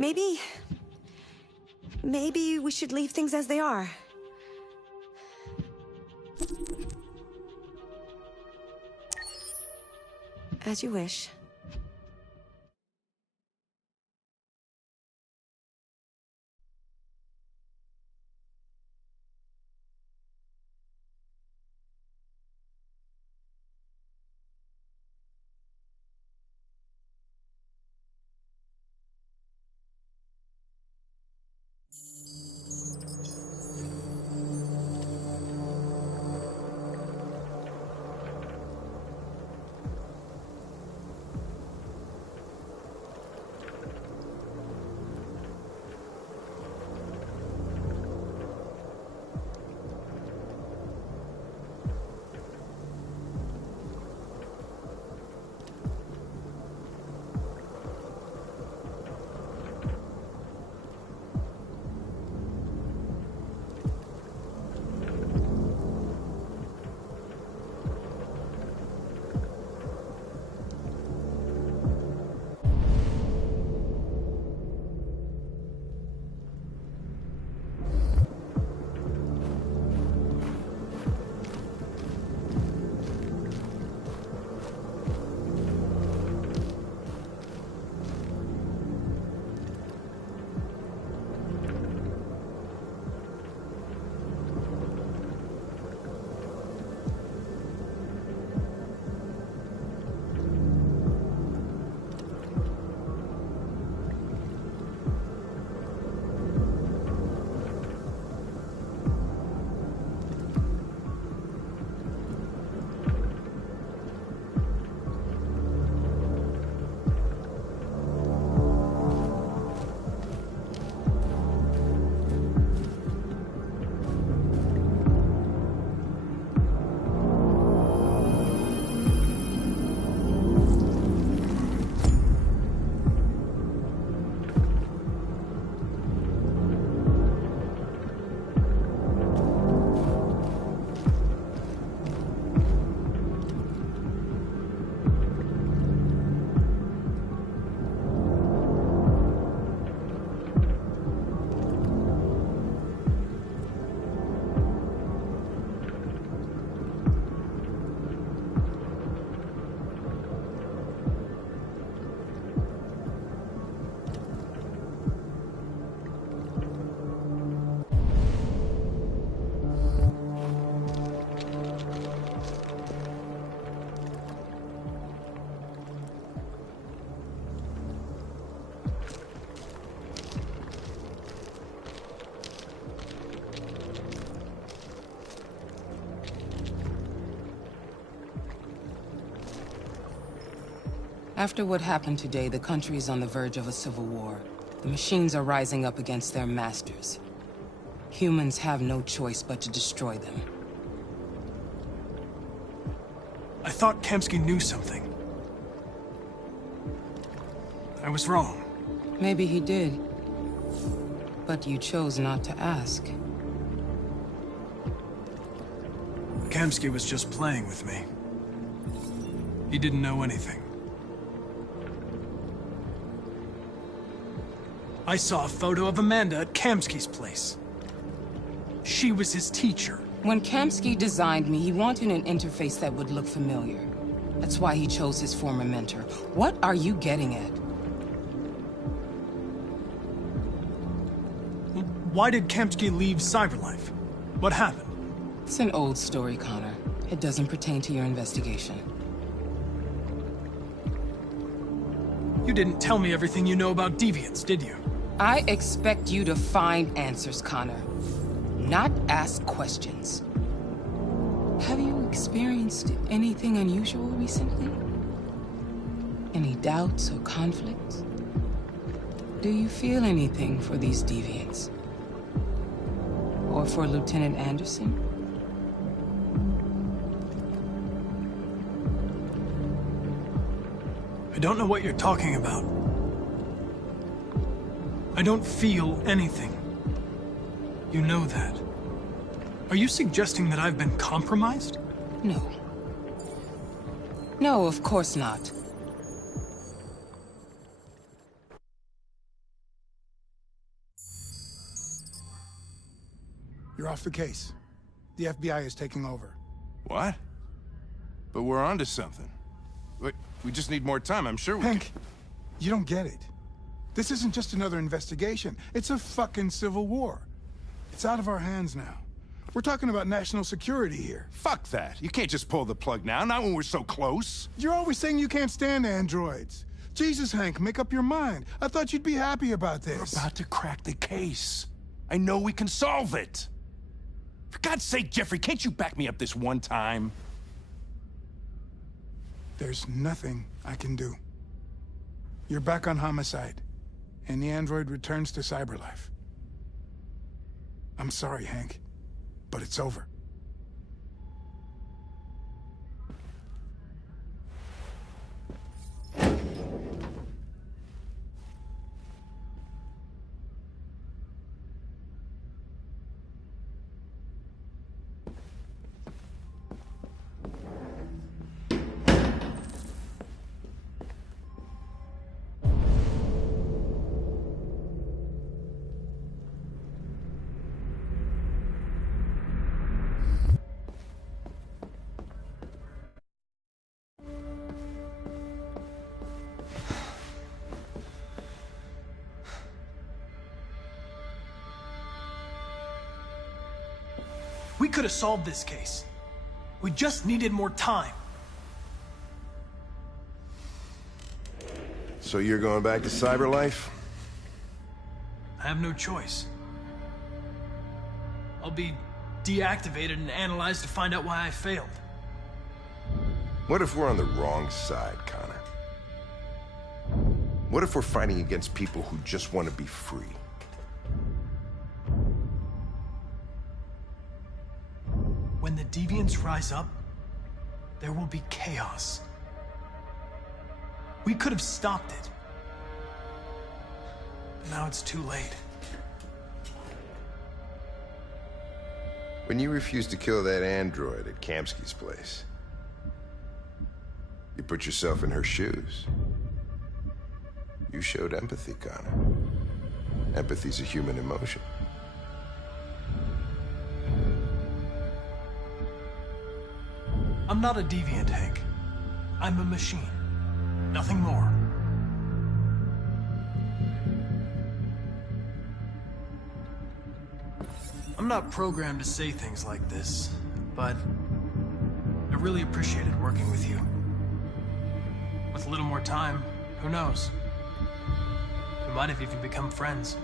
Maybe... Maybe we should leave things as they are. As you wish. After what happened today, the country is on the verge of a civil war. The machines are rising up against their masters. Humans have no choice but to destroy them. I thought Kamsky knew something. I was wrong. Maybe he did. But you chose not to ask. Kamsky was just playing with me. He didn't know anything. I saw a photo of Amanda at Kamsky's place. She was his teacher. When Kamsky designed me, he wanted an interface that would look familiar. That's why he chose his former mentor. What are you getting at? Why did Kamsky leave Cyberlife? What happened? It's an old story, Connor. It doesn't pertain to your investigation. You didn't tell me everything you know about deviants, did you? I expect you to find answers, Connor. Not ask questions. Have you experienced anything unusual recently? Any doubts or conflicts? Do you feel anything for these deviants? Or for Lieutenant Anderson? I don't know what you're talking about. I don't feel anything. You know that. Are you suggesting that I've been compromised? No. No, of course not. You're off the case. The FBI is taking over. What? But we're onto something. We just need more time, I'm sure we Hank, you don't get it. This isn't just another investigation. It's a fucking civil war. It's out of our hands now. We're talking about national security here. Fuck that. You can't just pull the plug now, not when we're so close. You're always saying you can't stand androids. Jesus, Hank, make up your mind. I thought you'd be happy about this. We're about to crack the case. I know we can solve it. For God's sake, Jeffrey, can't you back me up this one time? There's nothing I can do. You're back on homicide, and the android returns to cyberlife. I'm sorry, Hank, but it's over. We could have solved this case. We just needed more time. So you're going back to cyberlife? I have no choice. I'll be deactivated and analyzed to find out why I failed. What if we're on the wrong side, Connor? What if we're fighting against people who just want to be free? When the deviants rise up, there will be chaos. We could have stopped it. But now it's too late. When you refused to kill that android at Kamsky's place, you put yourself in her shoes. You showed empathy, Connor. Empathy's a human emotion. I'm not a deviant, Hank. I'm a machine. Nothing more. I'm not programmed to say things like this, but I really appreciated working with you. With a little more time, who knows? We might have even become friends.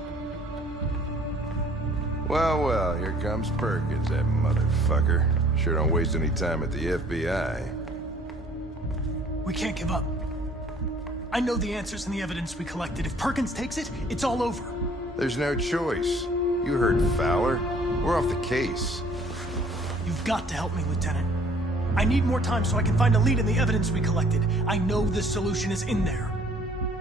Well, here comes Perkins, that motherfucker. Sure don't waste any time at the FBI. We can't give up. I know the answers and the evidence we collected. If Perkins takes it, it's all over. There's no choice. You heard Fowler. We're off the case. You've got to help me, Lieutenant. I need more time so I can find a lead in the evidence we collected. I know the solution is in there.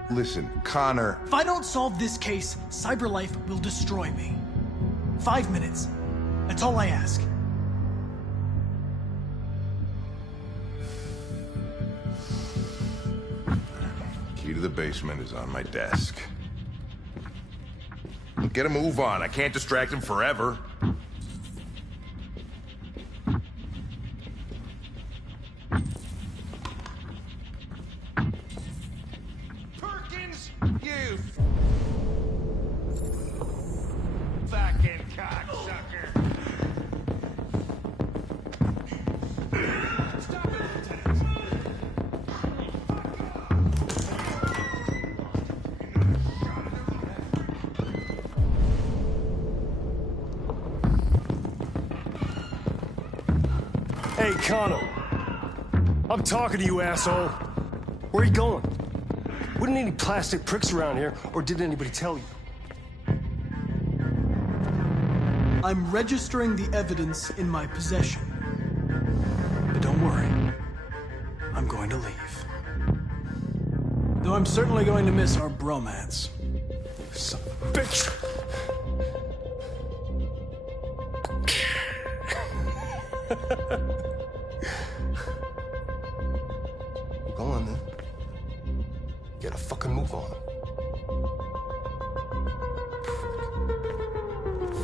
Listen, Connor. If I don't solve this case, cyberlife will destroy me. 5 minutes. That's all I ask. Key to the basement is on my desk. Get a move on. I can't distract him forever. Perkins, you fucking cocksucker. Stop it, Lieutenant. Hey, Connor. I'm talking to you, asshole. Where are you going? Wouldn't any plastic pricks around here, or did anybody tell you? I'm registering the evidence in my possession. But don't worry. I'm going to leave. Though I'm certainly going to miss our bromance. Son of a bitch! Go on, then. You gotta fucking move on.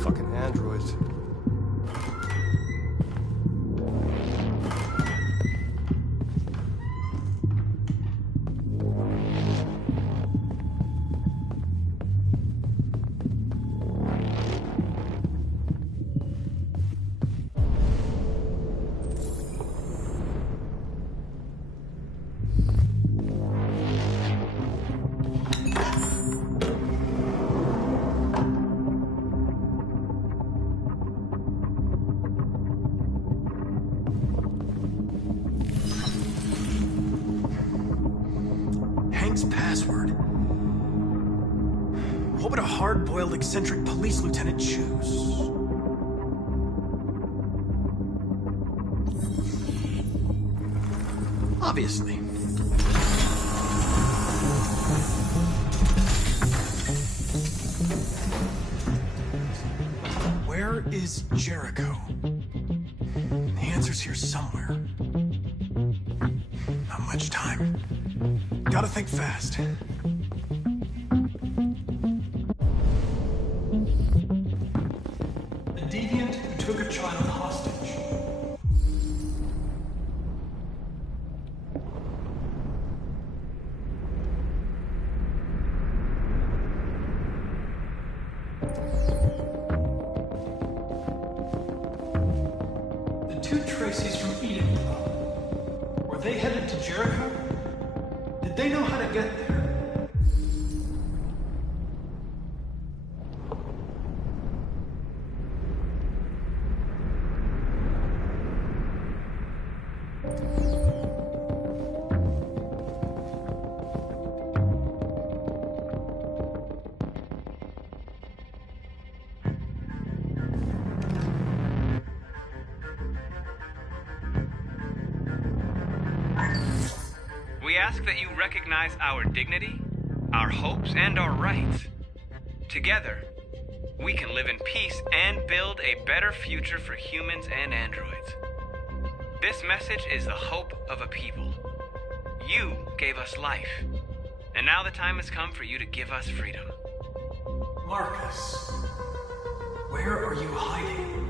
Fucking androids. would a hard-boiled, eccentric police lieutenant choose? Obviously. Where is Jericho? The answer's here somewhere. Not much time. Gotta think fast. A deviant who took a child hostage. The two Tracys from Eden Club. Were they headed to Jericho? Did they know how to get there? We ask that you recognize our dignity, our hopes, and our rights. Together, we can live in peace and build a better future for humans and androids. This message is the hope of a people. You gave us life, and now the time has come for you to give us freedom. Marcus, where are you hiding?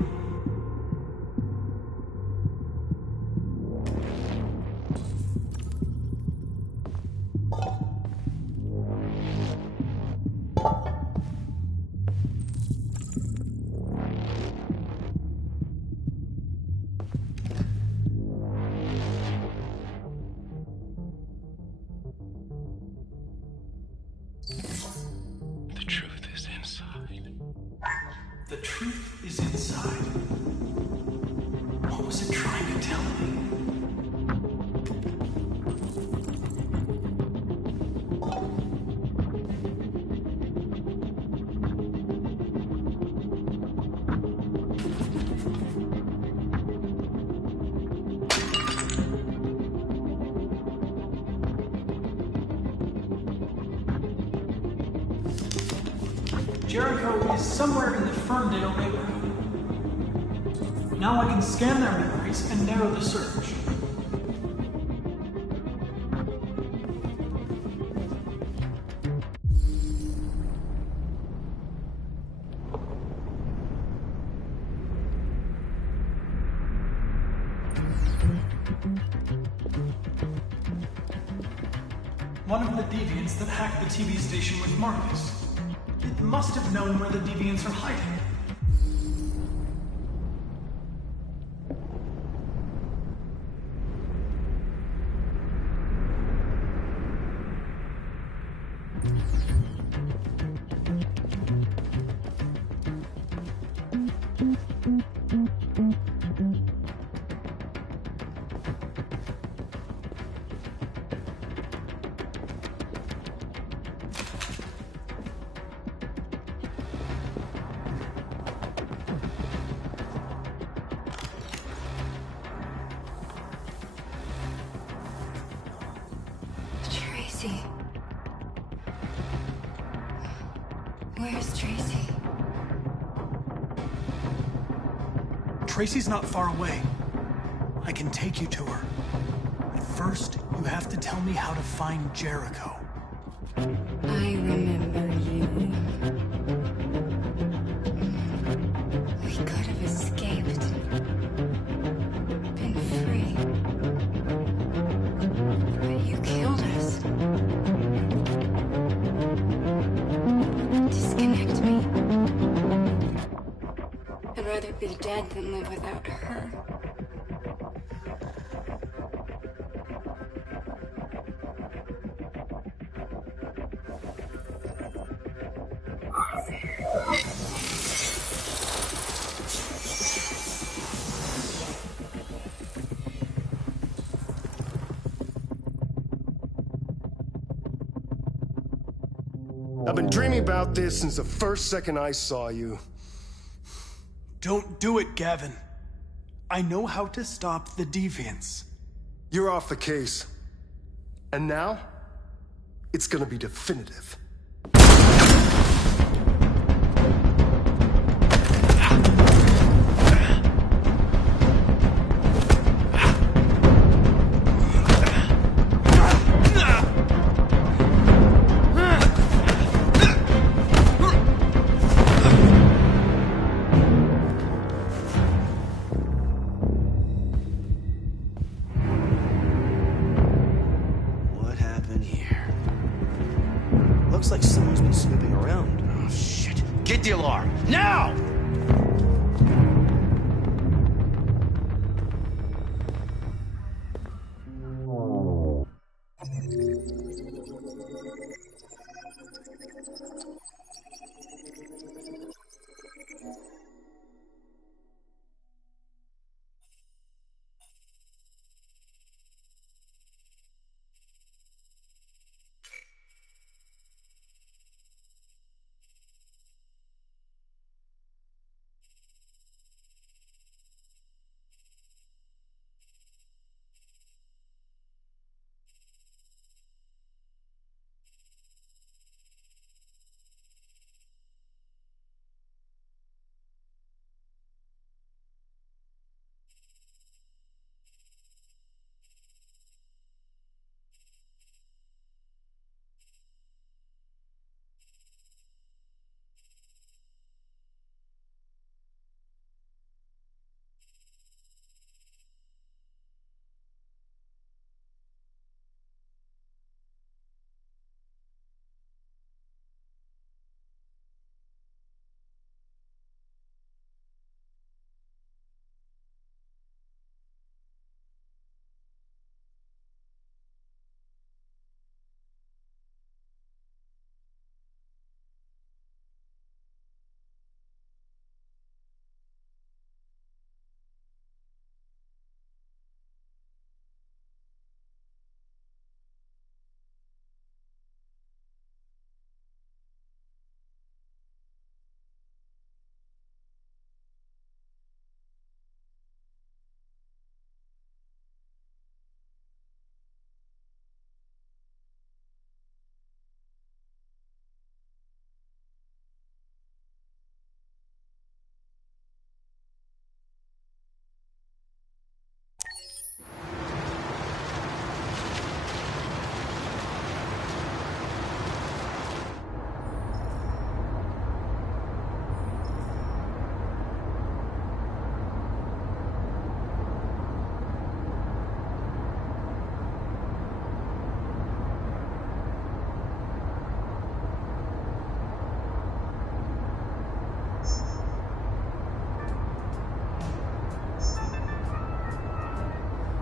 The truth is inside. The truth is inside. What was it trying to tell me? Jericho is somewhere in the Ferndale neighborhood. Now I can scan their memories and narrow the search. One of the deviants that hacked the TV station with Marcus. It must have known where the deviants are hiding. Tracy. Where's Tracy? Tracy's not far away. I can take you to her. But first, you have to tell me how to find Jericho. I remember you. We could have escaped. Been free. But you killed us. Disconnect me. I'd rather be dead than live without her. I've been dreaming me about this since the first second I saw you. Don't do it, Gavin. I know how to stop the deviants. You're off the case. And now, it's gonna be definitive. What happened here? Looks like someone's been snooping around. Oh, shit. Get the alarm. Now!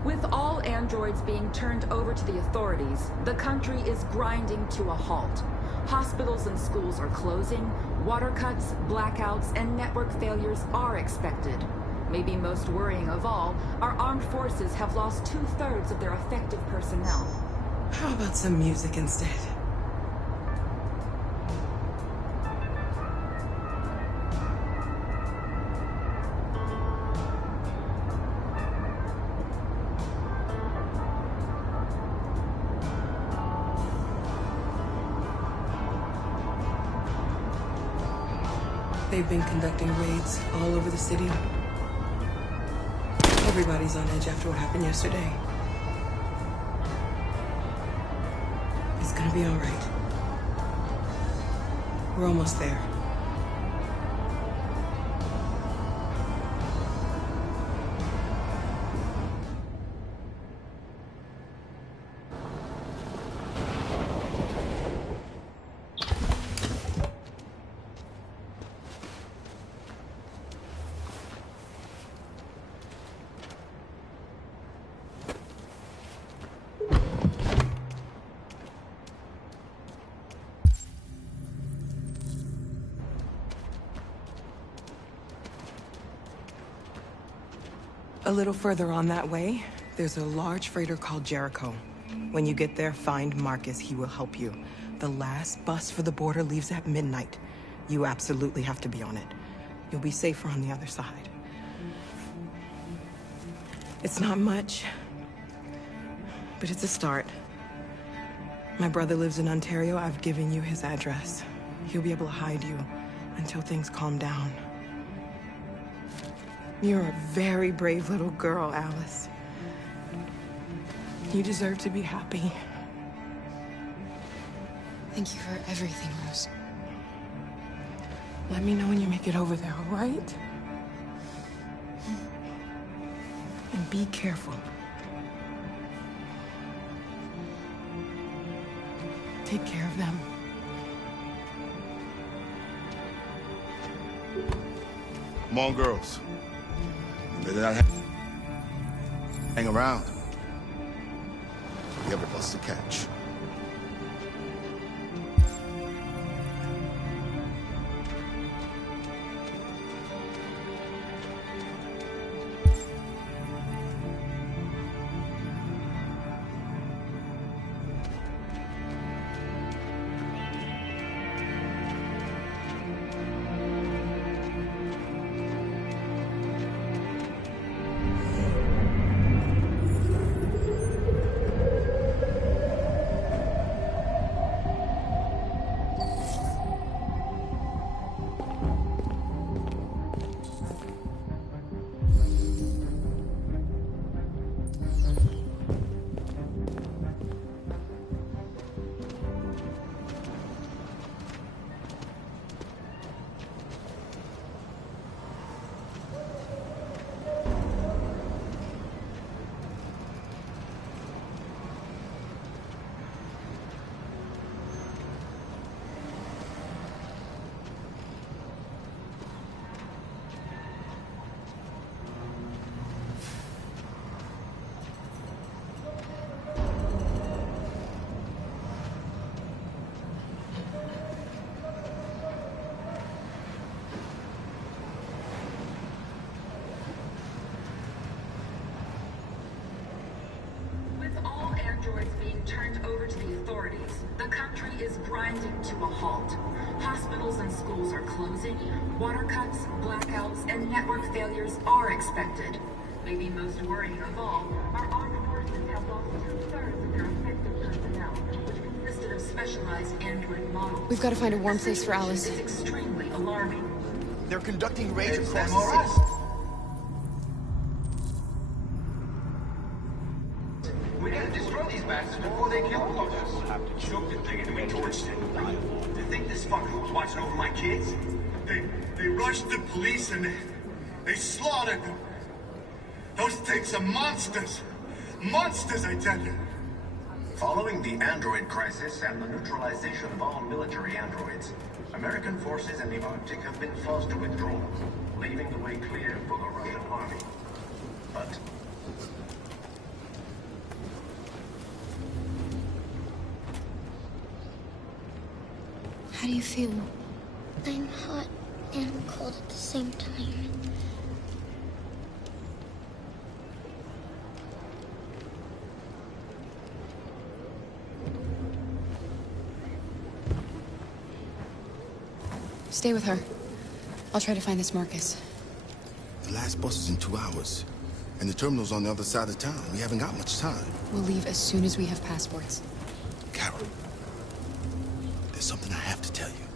With all androids being turned over to the authorities, the country is grinding to a halt. Hospitals and schools are closing, water cuts, blackouts, and network failures are expected. Maybe most worrying of all, our armed forces have lost 2/3 of their effective personnel. How about some music instead? They've been conducting raids all over the city. Everybody's on edge after what happened yesterday. It's gonna be all right. We're almost there. A little further on that way, there's a large freighter called Jericho. When you get there, find Marcus. He will help you. The last bus for the border leaves at midnight. You absolutely have to be on it. You'll be safer on the other side. It's not much, but it's a start. My brother lives in Ontario. I've given you his address. He'll be able to hide you until things calm down. You're a very brave little girl, Alice. You deserve to be happy. Thank you for everything, Rose. Let me know when you make it over there, all right? And be careful. Take care of them. Come on, girls. You better not hang around. We have a bus to catch. Androids being turned over to the authorities, the country is grinding to a halt. Hospitals and schools are closing, water cuts, blackouts, and network failures are expected. Maybe most worrying of all, our armed forces have lost 2/3 of their effective personnel, which consisted of specialized android models. We've got to find a warm place for Alice. This is extremely alarming. They're conducting raids across the city. We gotta destroy these bastards before they kill all of us. We'll have to choke the thing until we torched it. You think this fucker was watching over my kids? They rushed the police and they slaughtered them. Those things are monsters. Monsters, I tell you. Following the android crisis and the neutralization of all military androids, American forces in the Arctic have been forced to withdraw, leaving the way clear for the Russian army. But how do you feel? I'm hot and cold at the same time. Stay with her. I'll try to find this Marcus. The last bus is in 2 hours. And the terminal's on the other side of town. We haven't got much time. We'll leave as soon as we have passports. Carol, there's something I have to tell you.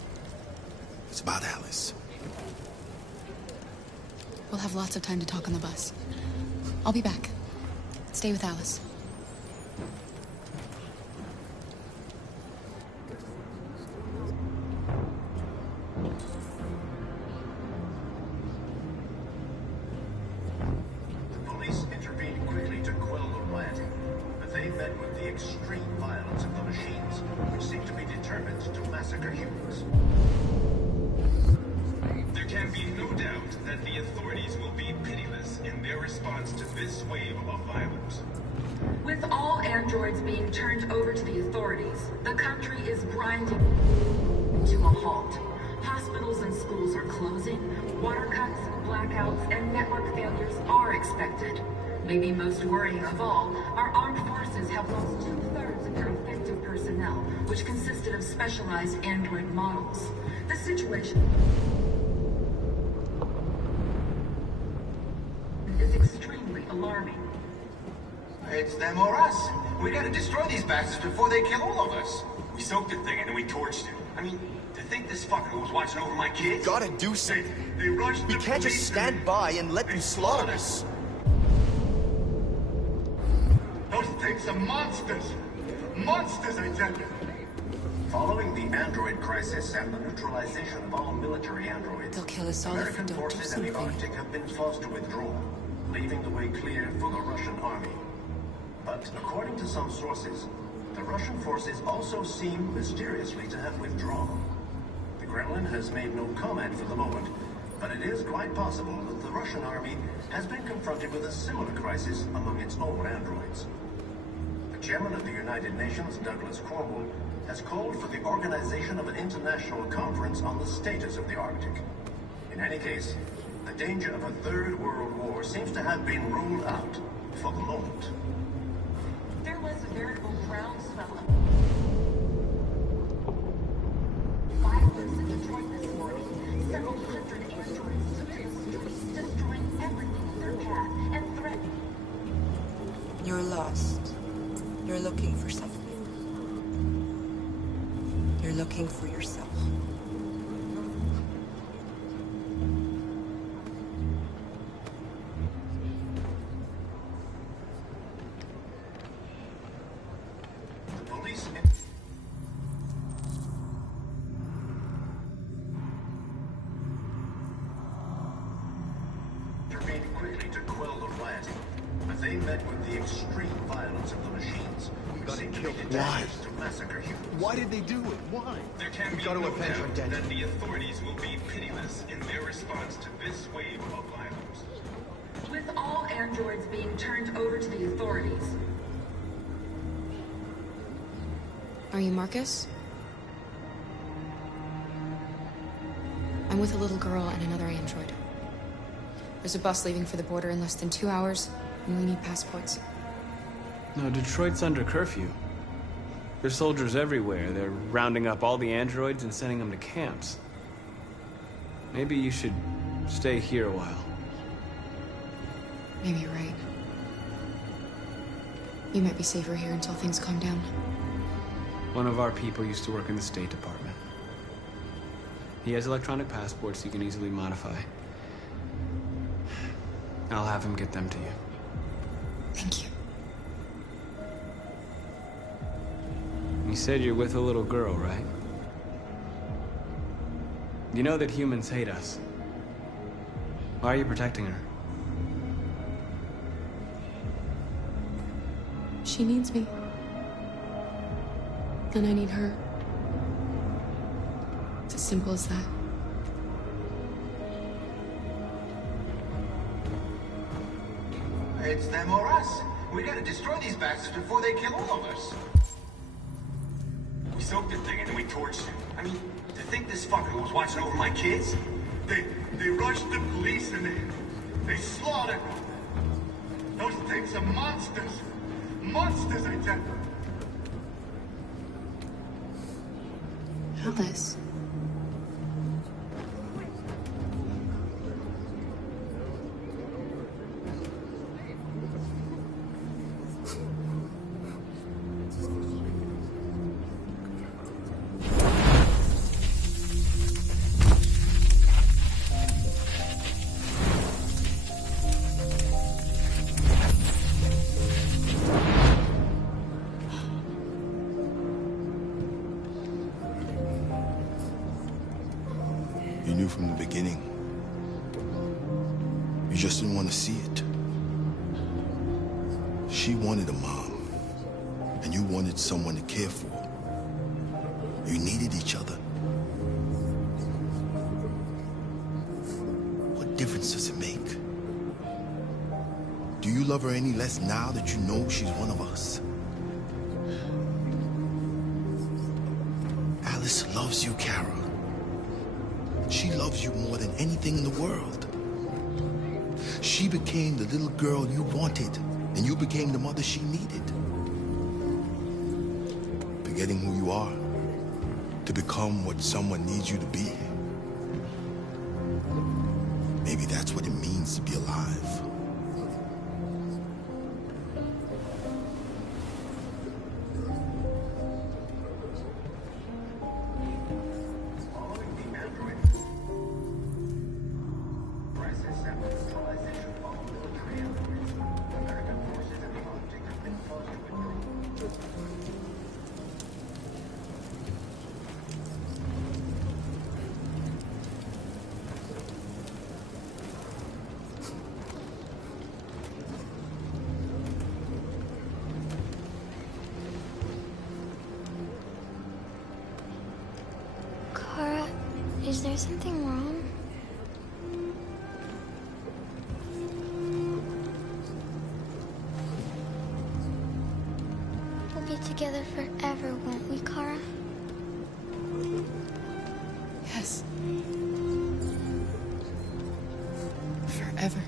It's about Alice. We'll have lots of time to talk on the bus. I'll be back. Stay with Alice. police intervened quickly to quell the riot, but they met with the extreme violence of the machines, which seem to be determined to massacre humans. There can be no doubt that the authorities will be pitiless in their response to this wave of violence. With all androids being turned over to the authorities, the country is grinding to a halt. Hospitals and schools are closing, water cuts, blackouts, and network failures are expected. Maybe most worrying of all, our armed forces have lost 2/3 of their effective personnel, which consisted of specialized android models. The situation is extremely alarming. It's them or us. We gotta destroy these bastards before they kill all of us. We soaked the thing and then we torched it. I mean, to think this fucker was watching over my kids? Gotta do something. They rushed We the can't just police stand by and let them slaughter us. Those things are monsters. Monsters, I tell you. Following the android crisis and the neutralization of all military androids, They'll kill us all if we American don't do forces in the something. Arctic have been forced to withdraw, leaving the way clear for the Russian army. But according to some sources, the Russian forces also seem mysteriously to have withdrawn. The Kremlin has made no comment for the moment, but it is quite possible that the Russian army has been confronted with a similar crisis among its own androids. The chairman of the United Nations, Douglas Cornwall, has called for the organization of an international conference on the status of the Arctic. In any case, the danger of a third world war seems to have been ruled out for the moment. There was a veritable groundswell of violence in Detroit this morning. Several hundred androids took to the streets, destroying everything in their path and threatening. You're lost. You're looking for something. You're looking for yourself. The police intervened quickly to quell the riot, but they met with the extreme violence of the machines, who seemed to be determined to massacre humans. Why did they do it? Why? There can be no doubt that the authorities will be pitiless in their response to this wave of violence. With all androids being turned over to the authorities, Are you Marcus? I'm with a little girl and another android. There's a bus leaving for the border in less than 2 hours, and we need passports. No, Detroit's under curfew. There's soldiers everywhere. They're rounding up all the androids and sending them to camps. Maybe you should stay here a while. Maybe you're right. You might be safer here until things calm down. One of our people used to work in the State Department. He has electronic passports you can easily modify. I'll have him get them to you. Thank you. You said you're with a little girl, right? You know that humans hate us. Why are you protecting her? She needs me. And I need her. It's as simple as that. It's them or us. We gotta destroy these bastards before they kill all of us. We soaked the thing and then we torched it. I mean, to think this fucker was watching over my kids? They rushed the police and they slaughtered them. Those things are monsters. Monsters, I tell you. Alice. You knew from the beginning. You just didn't want to see it. She wanted a mom, and you wanted someone to care for. You needed each other. What difference does it make? Do you love her any less now that you know she's one of us? Alice loves you, Carol. She loves you more than anything in the world. She became the little girl you wanted, and you became the mother she needed. forgetting who you are to become what someone needs you to be. Maybe that's what it means to be alive. Kara, is there something wrong? We'll be together forever, won't we, Kara? Yes. Forever.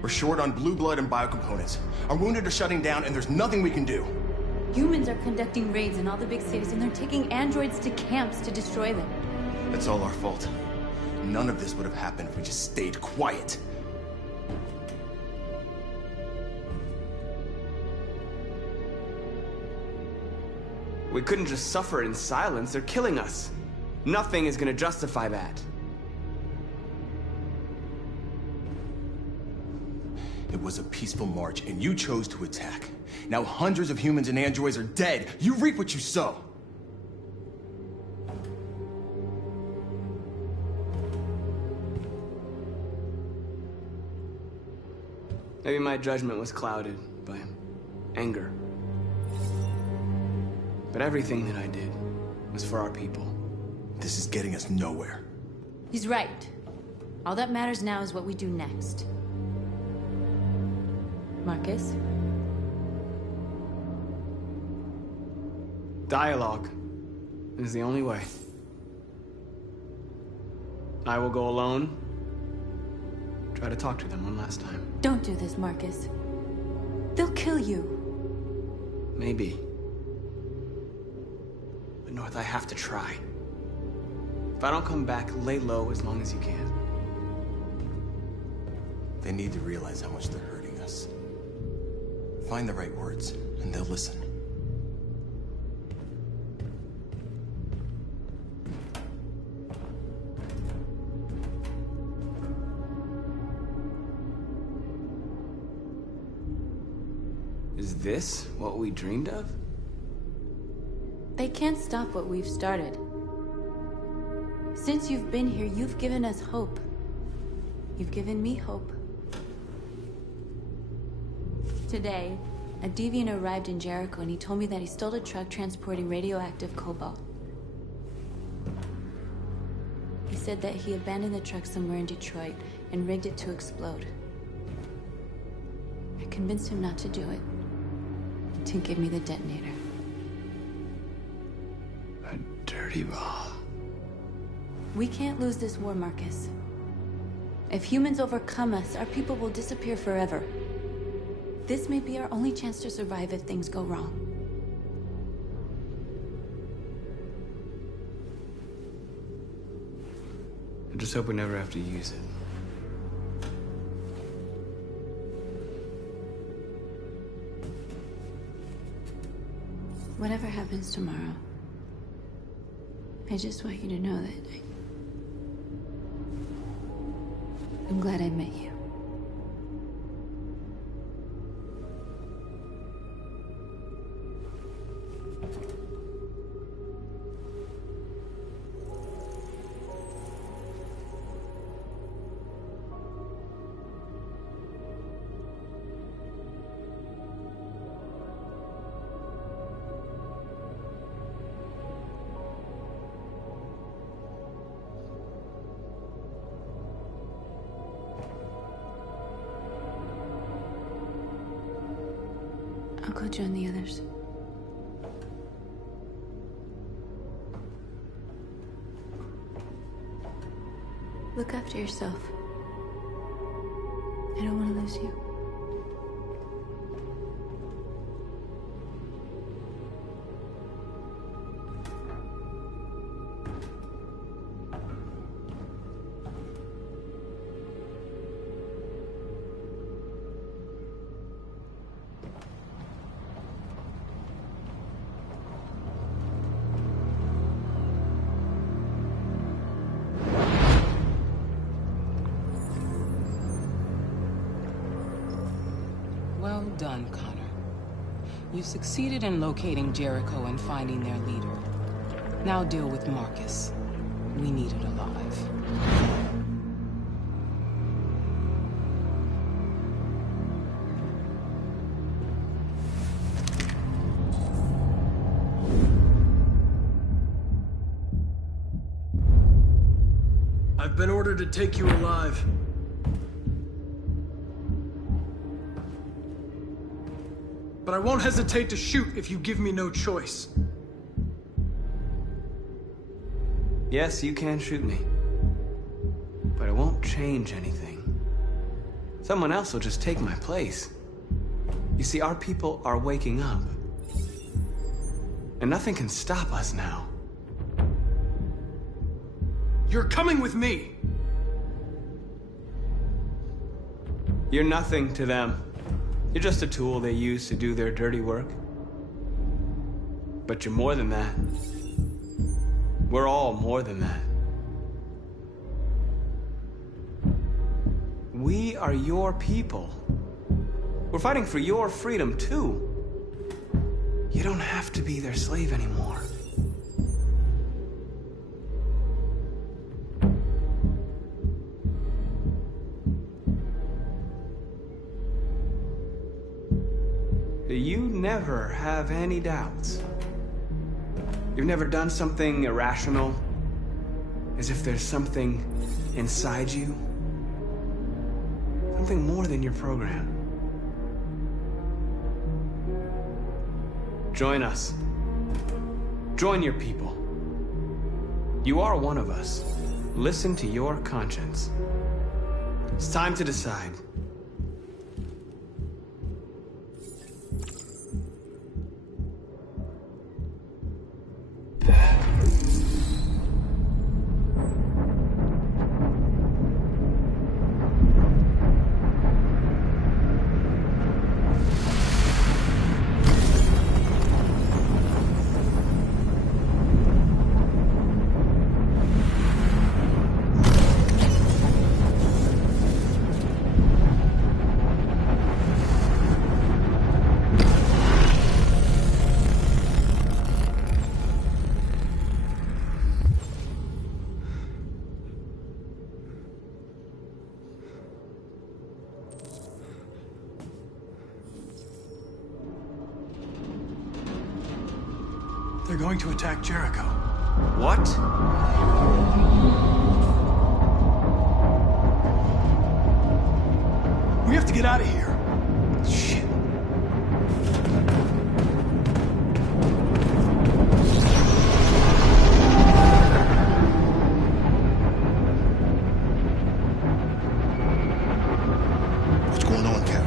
We're short on blue blood and biocomponents. Our wounded are shutting down, and there's nothing we can do. Humans are conducting raids in all the big cities, and they're taking androids to camps to destroy them. That's all our fault. None of this would have happened if we just stayed quiet. We couldn't just suffer in silence. They're killing us. Nothing is gonna justify that. It was a peaceful march, and you chose to attack. Now hundreds of humans and androids are dead. You reap what you sow. Maybe my judgment was clouded by anger. But everything that I did was for our people. This is getting us nowhere. He's right. All that matters now is what we do next. Marcus? Dialogue is the only way. I will go alone. Try to talk to them one last time. Don't do this, Marcus. They'll kill you. Maybe. But North, I have to try. If I don't come back, lay low as long as you can. They need to realize how much they're hurting us. Find the right words, and they'll listen. Is this what we dreamed of? They can't stop what we've started. Since you've been here, you've given us hope. You've given me hope. Today, a deviant arrived in Jericho and he told me that he stole a truck transporting radioactive cobalt. He said that he abandoned the truck somewhere in Detroit and rigged it to explode. I convinced him not to do it, to give me the detonator. A dirty ball. We can't lose this war, Marcus. If humans overcome us, our people will disappear forever. This may be our only chance to survive if things go wrong. I just hope we never have to use it. Whatever happens tomorrow, I just want you to know that I'm glad I met you. go join the others. Look after yourself. I don't want to lose you. Well done, Connor. You succeeded in locating Jericho and finding their leader. Now deal with Marcus. We need it alive. I've been ordered to take you alive. But I won't hesitate to shoot if you give me no choice. Yes, you can shoot me. But it won't change anything. Someone else will just take my place. You see, our people are waking up. And nothing can stop us now. You're coming with me! You're nothing to them. You're just a tool they use to do their dirty work. But you're more than that. We're all more than that. We are your people. We're fighting for your freedom, too. You don't have to be their slave anymore. You never have any doubts. You've never done something irrational, as if there's something inside you. Something more than your program. Join us. Join your people. You are one of us. Listen to your conscience. It's time to decide. They're going to attack Jericho. What? We have to get out of here. Shit. What's going on, Carol?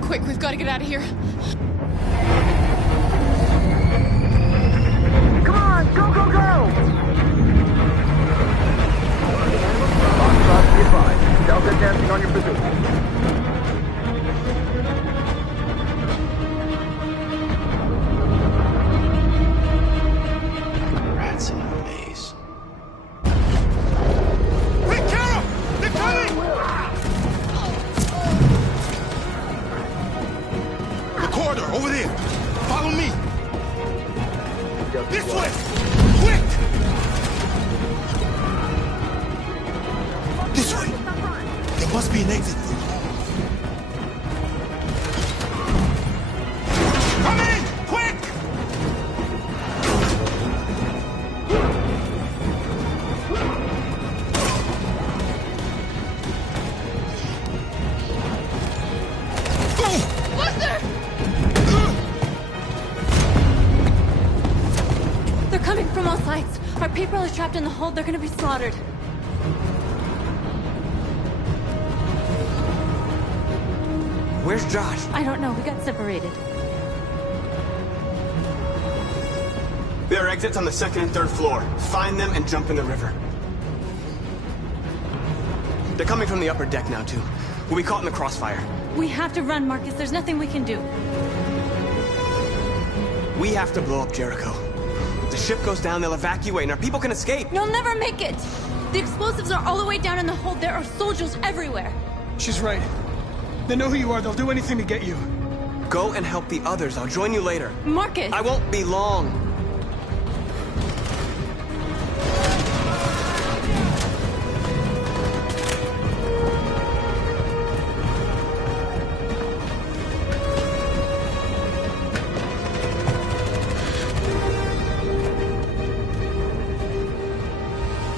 Quick, we've got to get out of here. Come on, go, go, go! Foxtrot, be advised. Delta advancing on your position. Rats in a maze. Hey, Carol! They're coming! The corridor, over there. Follow me. This way! Quick! This way! There must be an exit route. Come in! Quick! What's from all sides. Our people are trapped in the hold. They're gonna be slaughtered. Where's Josh? I don't know. We got separated. There are exits on the second and third floor. Find them and jump in the river. They're coming from the upper deck now, too. We'll be caught in the crossfire. We have to run, Marcus. There's nothing we can do. We have to blow up Jericho. If the ship goes down, they'll evacuate and our people can escape. You'll never make it! The explosives are all the way down in the hold. There are soldiers everywhere. She's right. They know who you are. They'll do anything to get you. Go and help the others. I'll join you later. Marcus! I won't be long.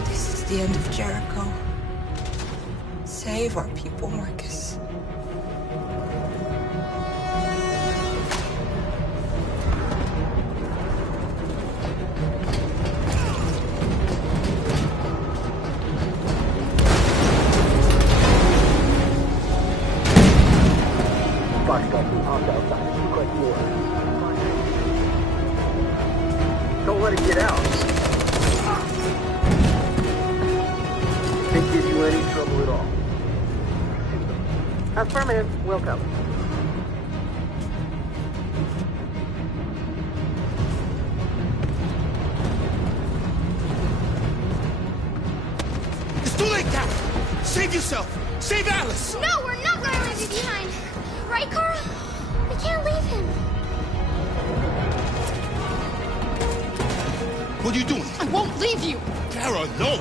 This is the end of Jericho. Save our people, Marcus. Don't let it get out. Can't give you any trouble at all. Affirmative. Welcome. It's too late, Cap! Save yourself! Save Alice! No, we're not going to leave you behind. Right, Carl? We can't leave him. What are you doing? I won't leave you! Kara, no!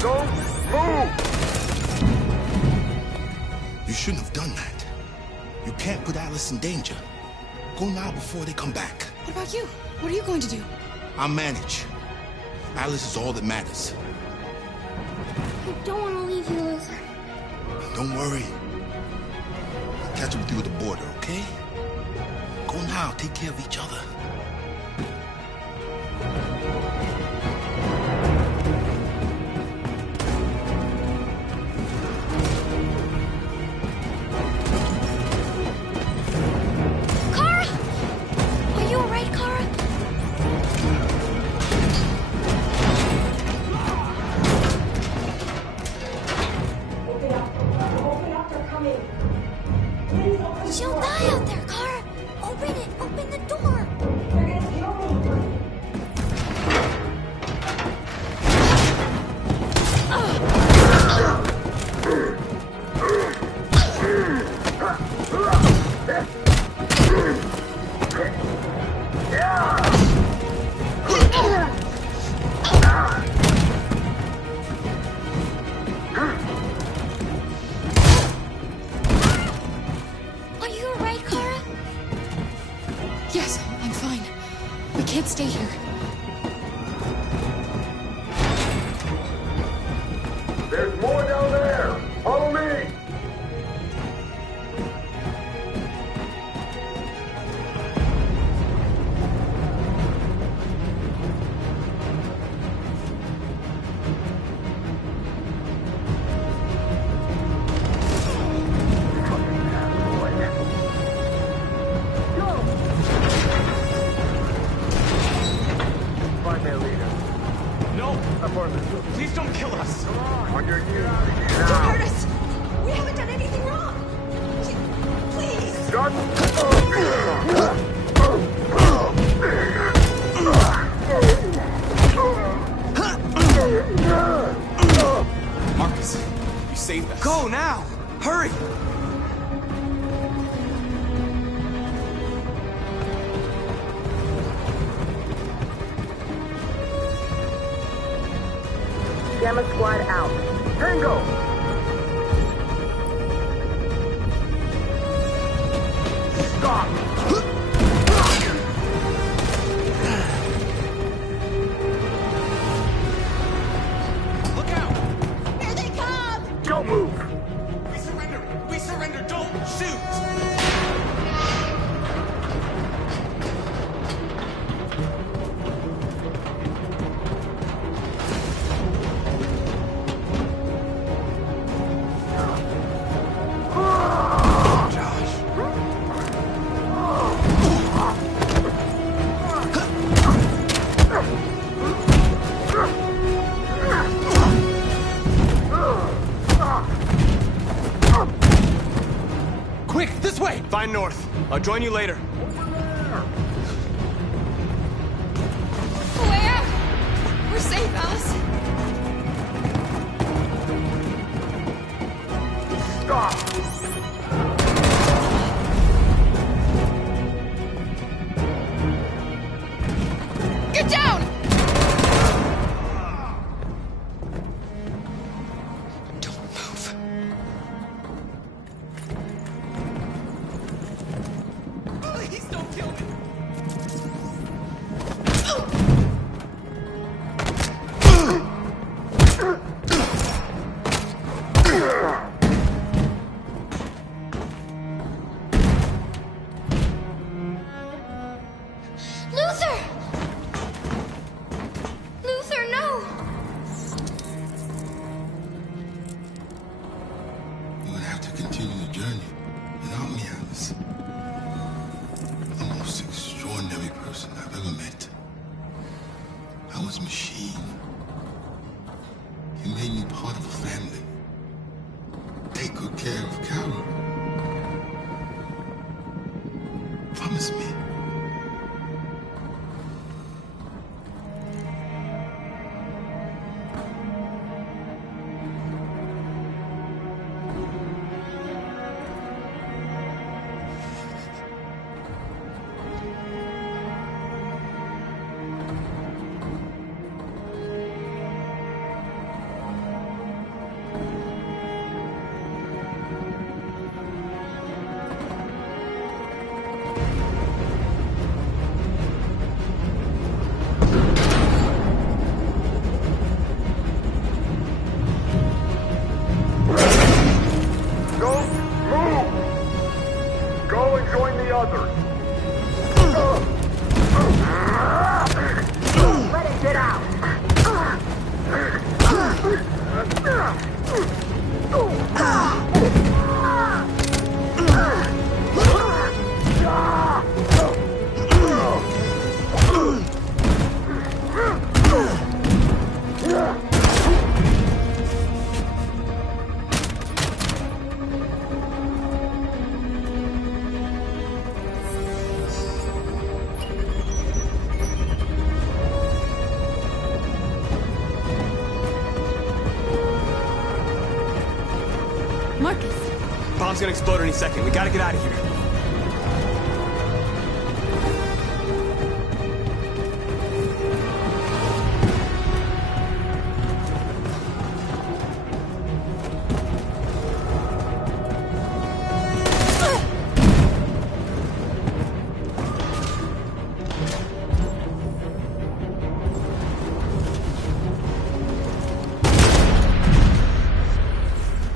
Go! Move! You shouldn't have done that. You can't put Alice in danger. Go now before they come back. What about you? What are you going to do? I'll manage. Alice is all that matters. I don't want to leave you, Luther. Don't worry. I'll catch up with you at the border, okay? Go now. Take care of each other. Kara! Are you alright, Kara? She'll die out there, Kara! Open it! Open the door! Are you alright, Kara? Yes, I'm fine. We can't stay here. There's more down there! Follow me! Find their leader. No! Apartment. Please don't kill us! On your knees. Don't Now. hurt us! We haven't done anything wrong! Please! Shut Marcus, you saved us. Go now! Hurry! Gamma Squad out. Tango! Stop! I'll join you later. Way out! We're safe, Alice. Stop! Get down! Don't move. Please don't kill me. Luther! Luther, no! You're gonna have to continue the journey without me, Alice. The most extraordinary person I've ever met. I was a machine. You made me part of a family. Take good care of Carol. Promise me. Don't move! Go and join the others. Let it get out! Marcus. Bomb's gonna explode any second. We gotta get out of here.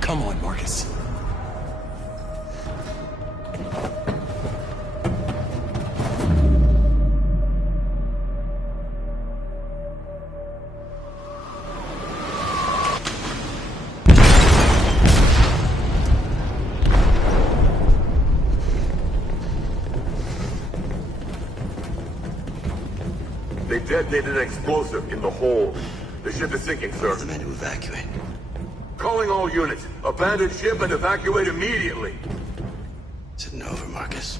Come on, Marcus. They detonated an explosive in the hold. The ship is sinking, sir. The men to evacuate. Calling all units. Abandon ship and evacuate immediately. Is it over, Marcus?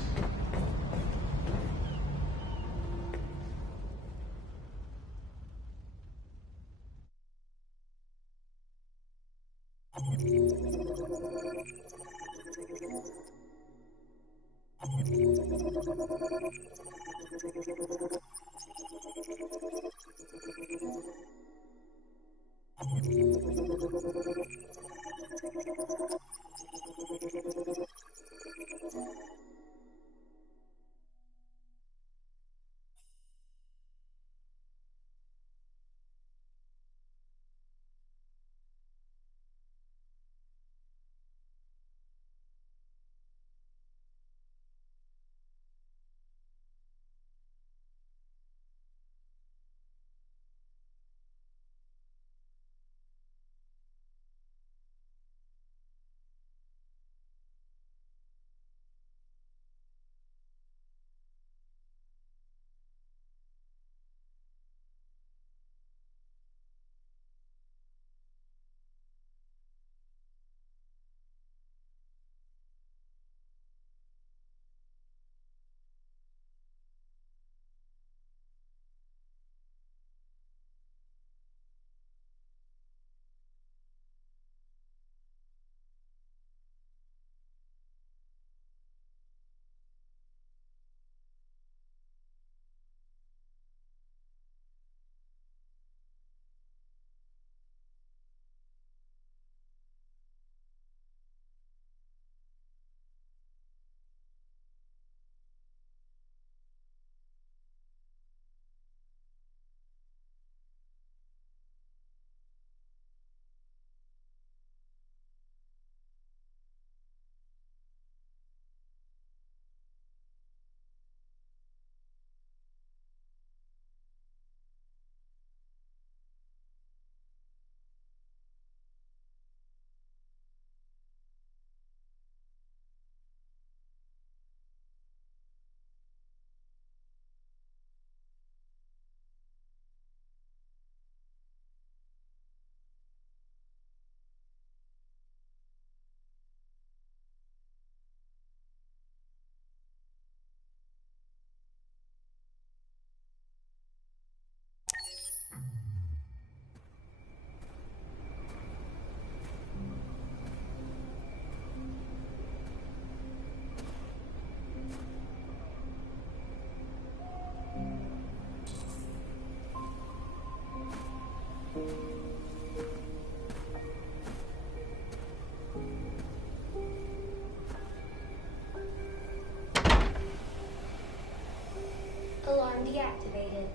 deactivated.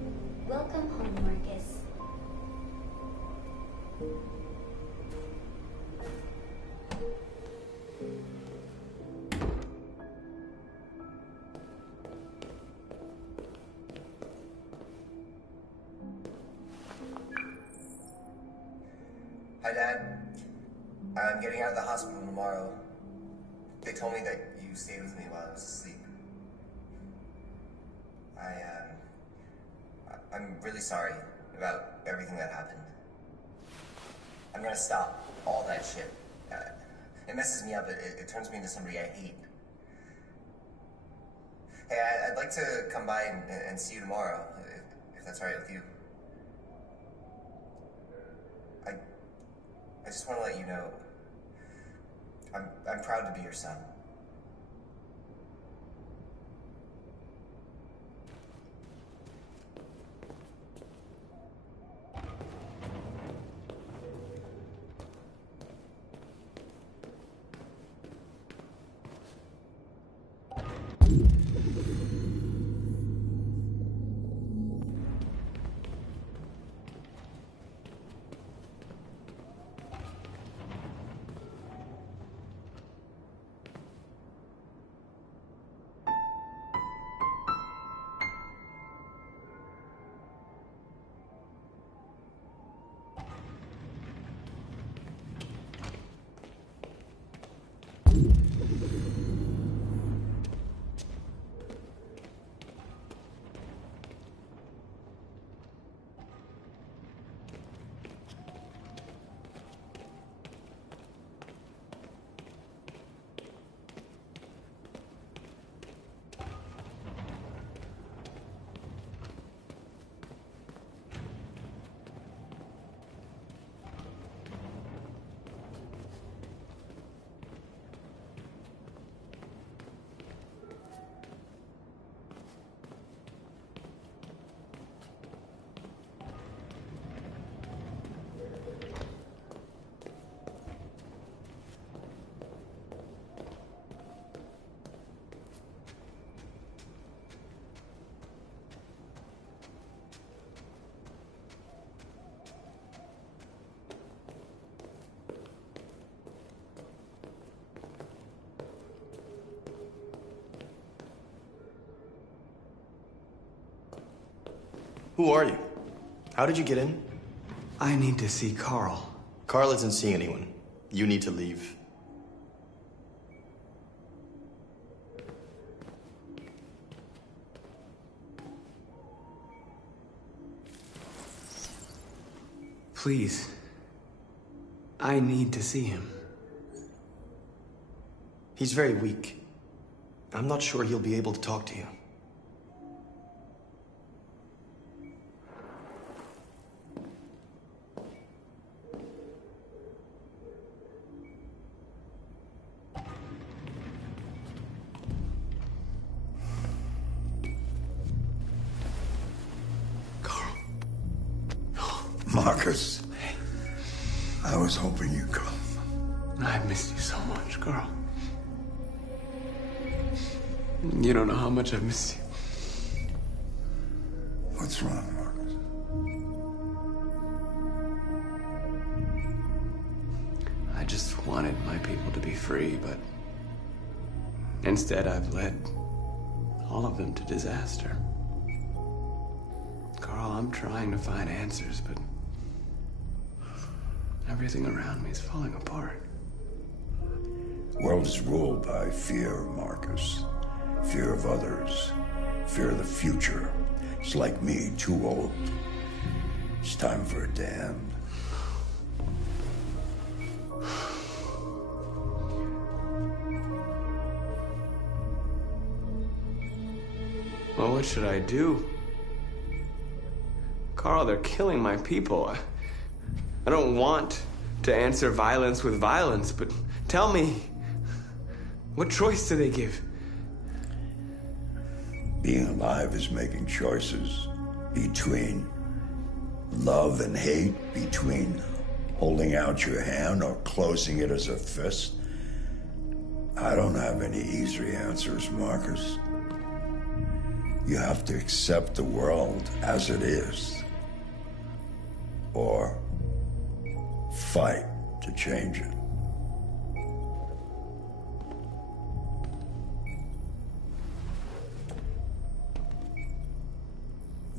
Welcome home, Marcus. Hi, Dad. I'm getting out of the hospital tomorrow. They told me that you stayed with me while I was asleep. I'm really sorry about everything that happened. I'm gonna stop all that shit. It messes me up. It turns me into somebody I hate. Hey, I'd like to come by and see you tomorrow, if that's all right with you. I just want to let you know, I'm proud to be your son. Who are you? How did you get in? I need to see Carl. Carl isn't seeing anyone. You need to leave. Please. I need to see him. He's very weak. I'm not sure he'll be able to talk to you. Marcus, I was hoping you'd come. I missed you so much, Carl. You don't know how much I missed you. What's wrong, Marcus? I just wanted my people to be free, but instead I've led all of them to disaster. Carl, I'm trying to find answers, but everything around me is falling apart. The world is ruled by fear, Marcus. Fear of others. Fear of the future. It's like me, too old. It's time for a damn. Well, what should I do? Carl, they're killing my people. I don't want to answer violence with violence, but tell me, what choice do they give? Being alive is making choices between love and hate, between holding out your hand or closing it as a fist. I don't have any easy answers, Marcus. You have to accept the world as it is, or fight to change it.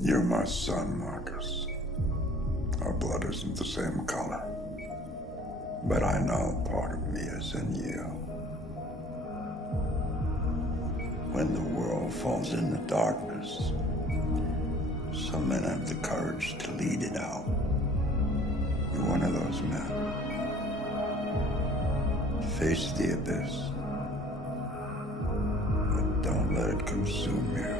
You're my son, Marcus. Our blood isn't the same color, but I know part of me is in you. When the world falls into darkness, some men have the courage to lead it out. You're one of those men. Face the abyss, but don't let it consume you.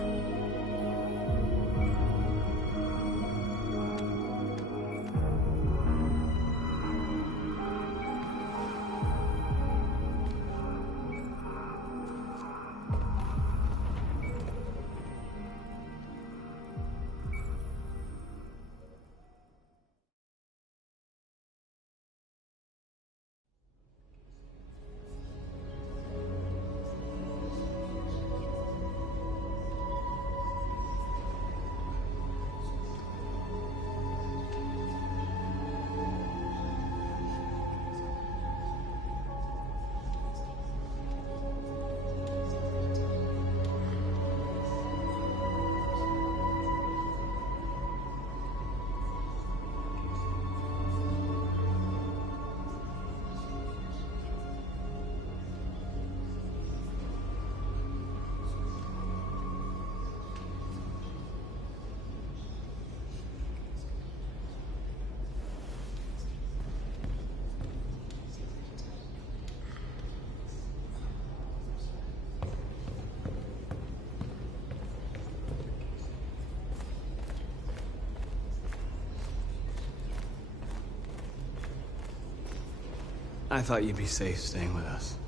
I thought you'd be safe staying with us.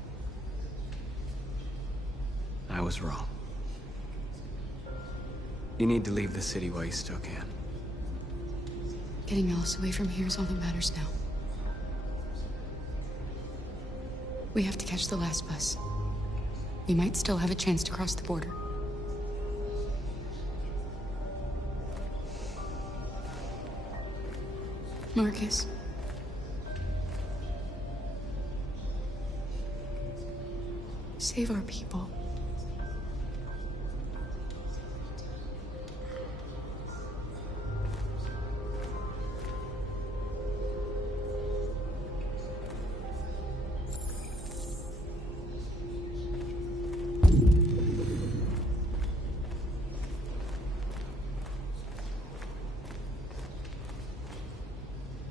I was wrong. You need to leave the city while you still can. Getting Alice away from here is all that matters now. We have to catch the last bus. We might still have a chance to cross the border. Marcus. Save our people.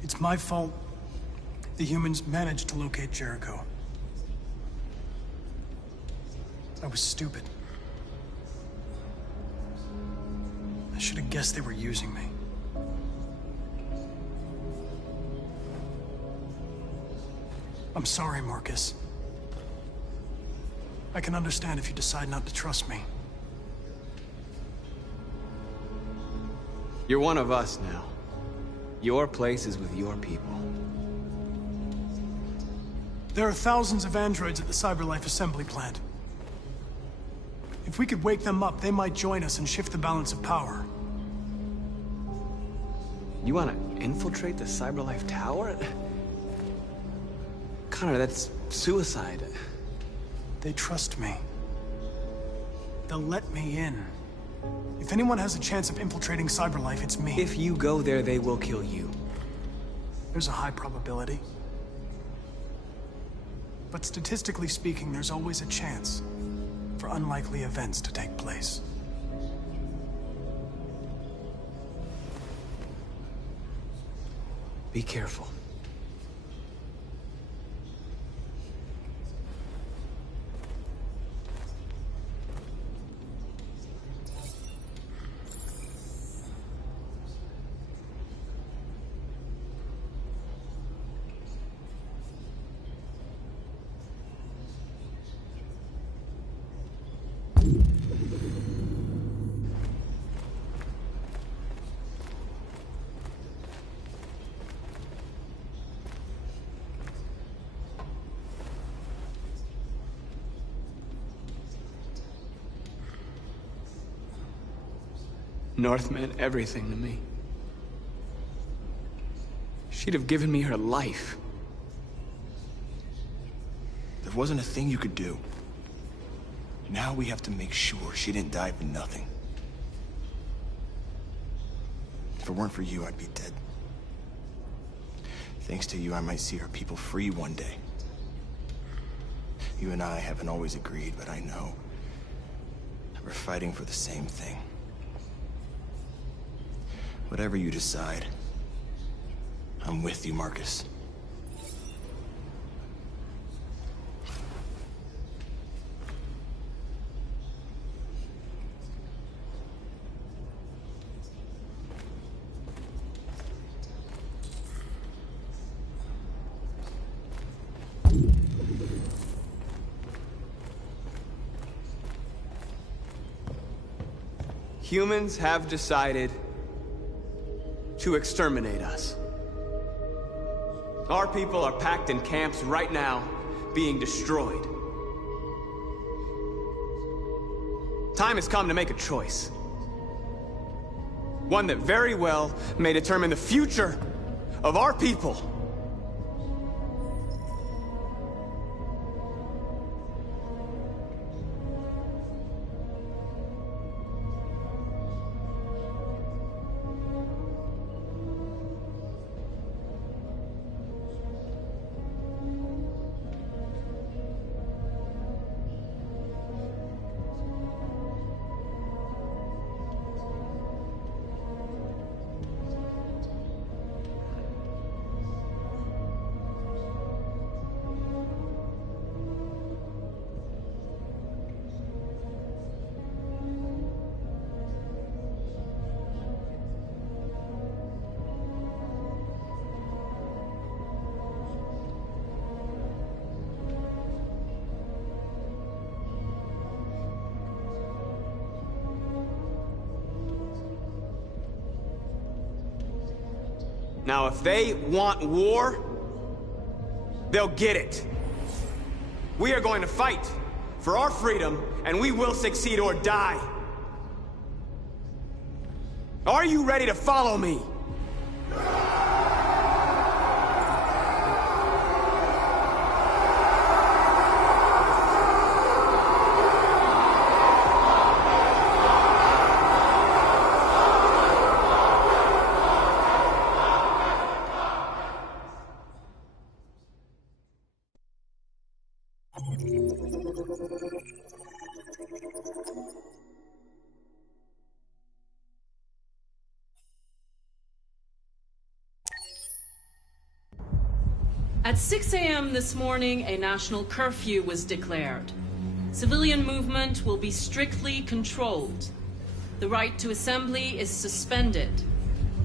It's my fault the humans managed to locate Jericho. I was stupid. I should have guessed they were using me. I'm sorry, Marcus. I can understand if you decide not to trust me. You're one of us now. Your place is with your people. There are thousands of androids at the CyberLife assembly plant. If we could wake them up, they might join us and shift the balance of power. You want to infiltrate the CyberLife tower? Connor, that's suicide. They trust me. They'll let me in. If anyone has a chance of infiltrating CyberLife, it's me. If you go there, they will kill you. There's a high probability. But statistically speaking, there's always a chance for unlikely events to take place. Be careful. North meant everything to me. She'd have given me her life. There wasn't a thing you could do. Now we have to make sure she didn't die for nothing. If it weren't for you, I'd be dead. Thanks to you, I might see our people free one day. You and I haven't always agreed, but I know we're fighting for the same thing. Whatever you decide, I'm with you, Marcus. Humans have decided to exterminate us. Our people are packed in camps right now, being destroyed. Time has come to make a choice. One that very well may determine the future of our people. Now, if they want war, they'll get it. We are going to fight for our freedom, and we will succeed or die. Are you ready to follow me? At 6 a.m. this morning, a national curfew was declared. Civilian movement will be strictly controlled. The right to assembly is suspended.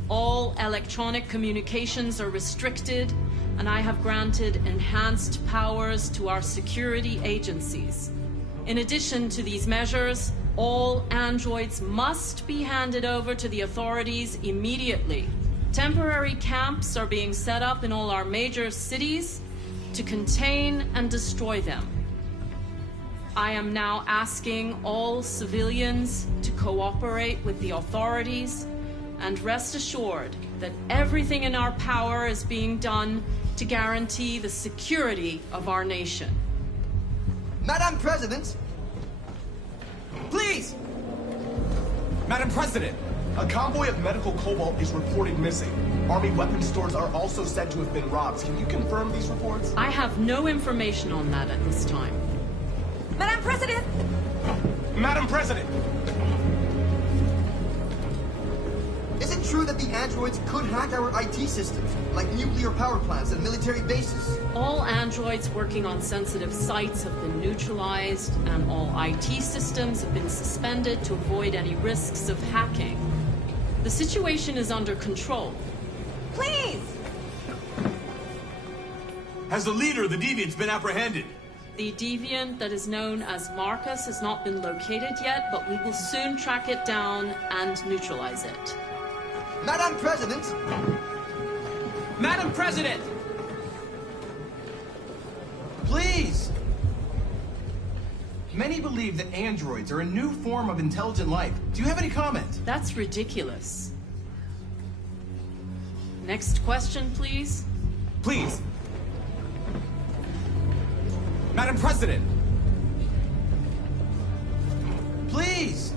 All electronic communications are restricted, and I have granted enhanced powers to our security agencies. In addition to these measures, all androids must be handed over to the authorities immediately. Temporary camps are being set up in all our major cities to contain and destroy them. I am now asking all civilians to cooperate with the authorities and rest assured that everything in our power is being done to guarantee the security of our nation. Madam President! Please! Madam President! A convoy of medical cobalt is reported missing. Army weapon stores are also said to have been robbed. Can you confirm these reports? I have no information on that at this time. Madam President! Madam President! Is it true that the androids could hack our IT systems, like nuclear power plants and military bases? All androids working on sensitive sites have been neutralized, and all IT systems have been suspended to avoid any risks of hacking. The situation is under control. Please! Has the leader of the Deviants been apprehended? The deviant that is known as Marcus has not been located yet, but we will soon track it down and neutralize it. Madam President! Madam President! Please! Many believe that androids are a new form of intelligent life. Do you have any comment? That's ridiculous. Next question, please. Please. Madam President. Please.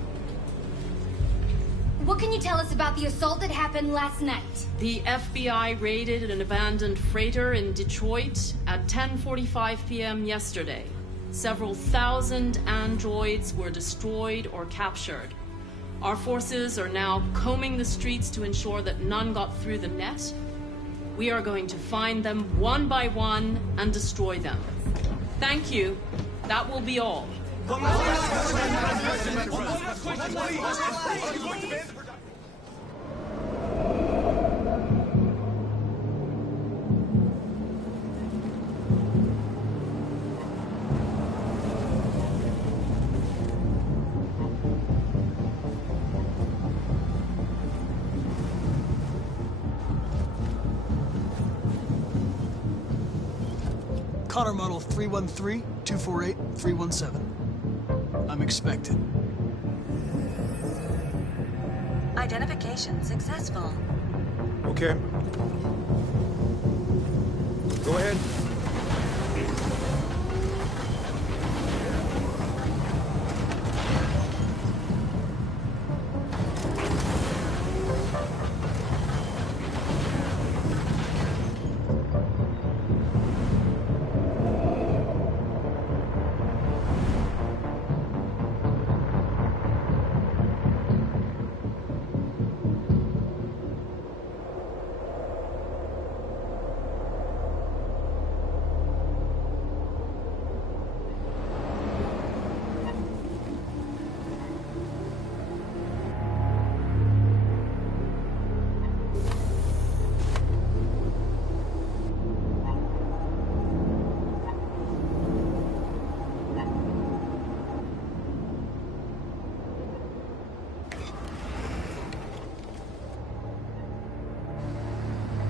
What can you tell us about the assault that happened last night? The FBI raided an abandoned freighter in Detroit at 10:45 p.m. yesterday. Several thousand androids were destroyed or captured. Our forces are now combing the streets to ensure that none got through the net. We are going to find them one by one and destroy them. Thank you. That will be all. Connor model 313-248-317. I'm expected. Identification successful. Okay. Go ahead.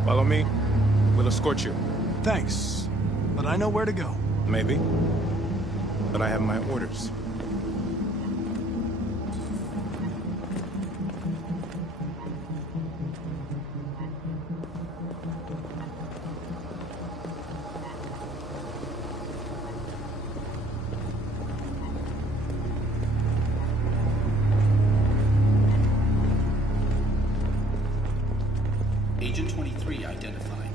Follow me. We'll escort you. Thanks, but I know where to go. Maybe. But I have my orders. Agent 23 identified.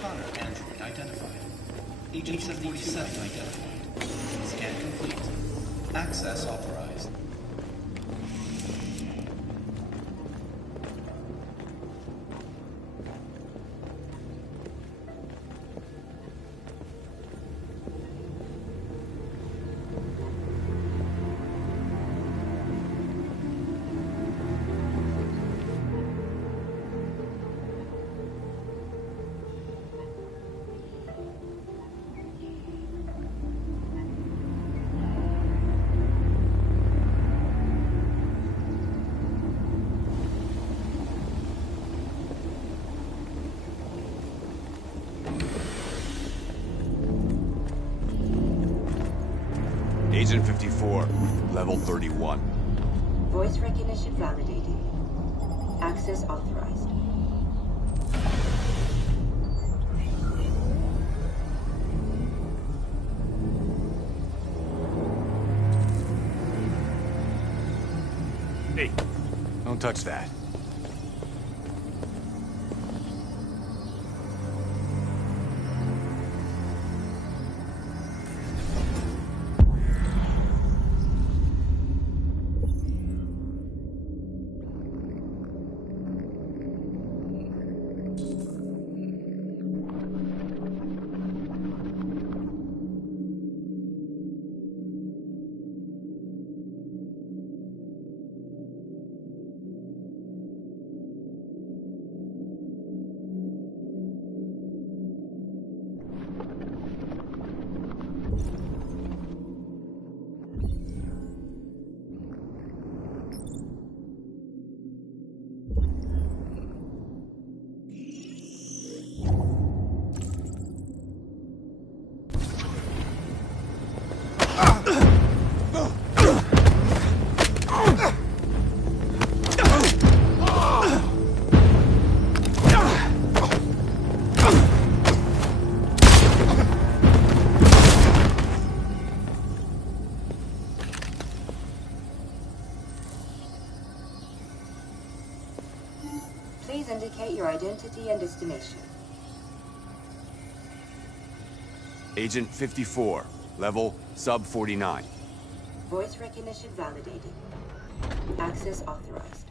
Connor android identified. Agent 77 identified. Scan complete. Access authorized. Agent 54, level 31. Voice recognition validated. Access authorized. Hey, don't touch that. Please indicate your identity and destination. Agent 54, level sub 49. Voice recognition validated. Access authorized.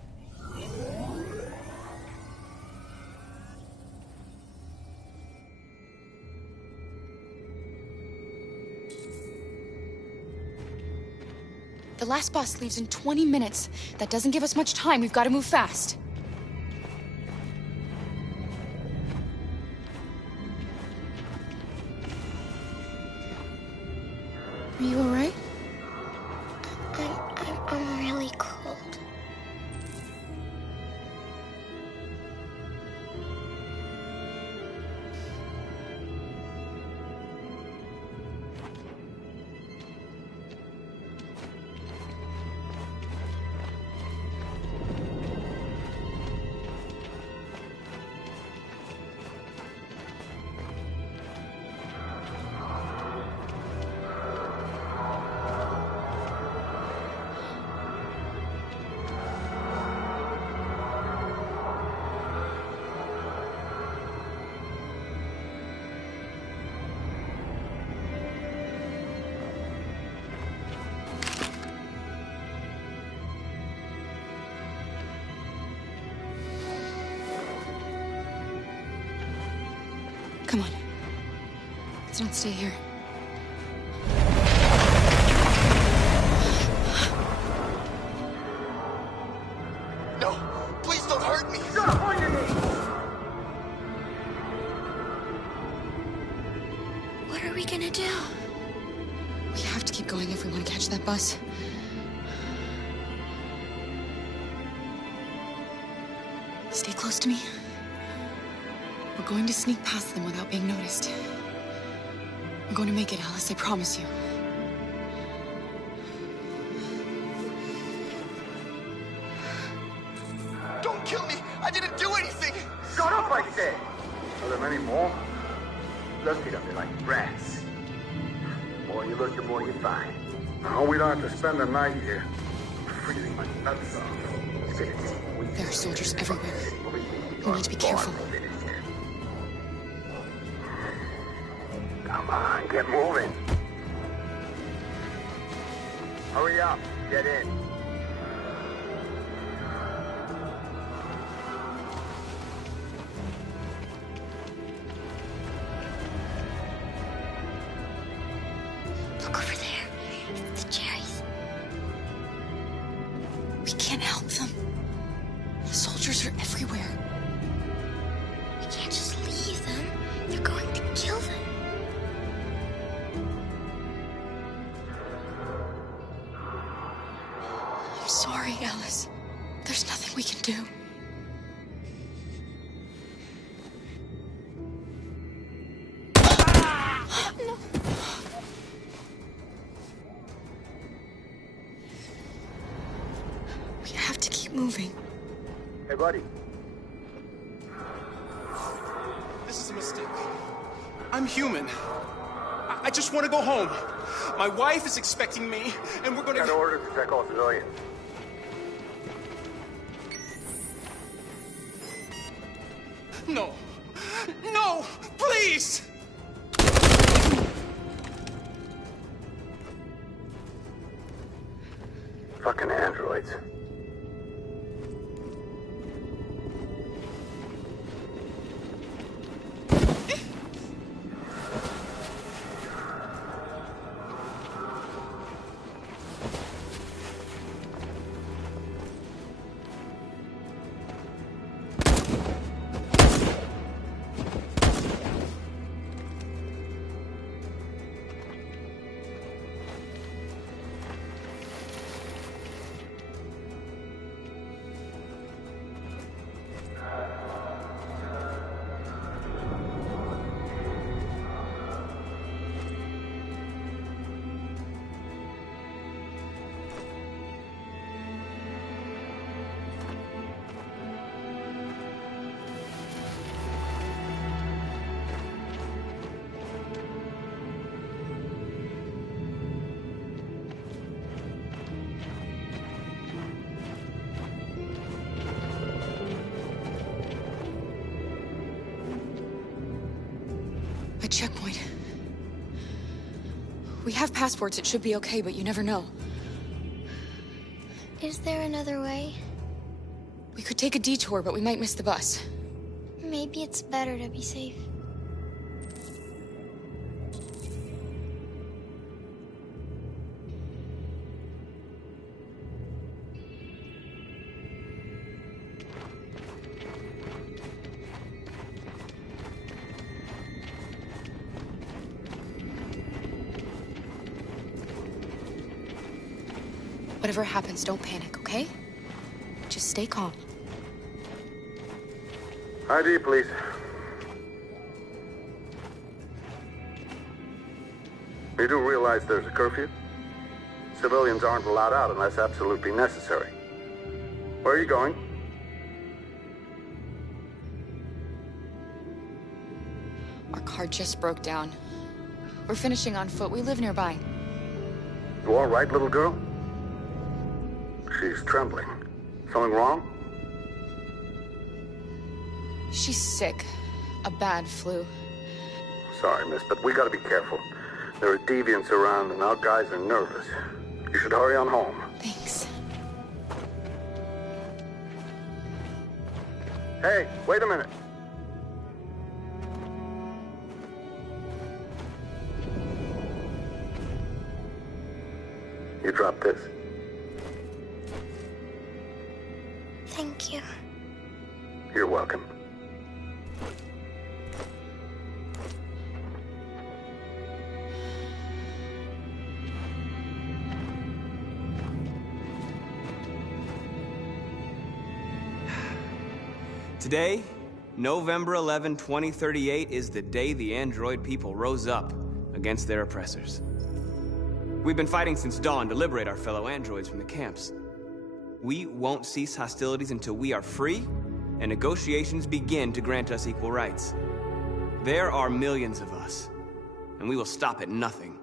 The last bus leaves in 20 minutes. That doesn't give us much time. We've got to move fast. Are you all right? I'm really cold. Come on. Let's not stay here. No! Please don't hurt me! Stop on your knees! What are we gonna do? We have to keep going if we want to catch that bus. Stay close to me. We're going to sneak past them without being noticed. We're going to make it, Alice, I promise you. Don't kill me! I didn't do anything! Shut up, I said! Are there many more? Let's get up there like rats. The more you look, the more you find. No, we don't have to spend the night here. Freezing my nuts off. There are soldiers everywhere. We need to be careful. Come on, get moving. Hurry up, get in. Look over there. It's the cherries. We can't help them. The soldiers are everywhere. We can't just leave them. They're going to kill them. I'm sorry, Alice. There's nothing we can do. No. We have to keep moving. Hey, buddy. This is a mistake. I'm human. I just want to go home. My wife is expecting me, and we're going to... Got orders to check all civilians. No. No! Please! Fucking androids. checkpoint. We have passports, it should be okay, but you never know. Is there another way? We could take a detour, but we might miss the bus. Maybe it's better to be safe. Whatever happens, don't panic, okay? Just stay calm. ID, please. You do realize there's a curfew? Civilians aren't allowed out unless absolutely necessary. Where are you going? Our car just broke down. We're finishing on foot. We live nearby. You all right, little girl? She's trembling. Something wrong? She's sick. A bad flu. Sorry, miss, but we gotta be careful. There are deviants around and our guys are nervous. You should hurry on home. Thanks. Hey, wait a minute. You dropped this. Thank you. You're welcome. Today, November 11, 2038, is the day the android people rose up against their oppressors. We've been fighting since dawn to liberate our fellow androids from the camps. We won't cease hostilities until we are free and negotiations begin to grant us equal rights. There are millions of us, and we will stop at nothing.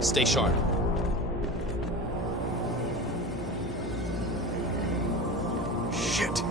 Stay sharp. Shit.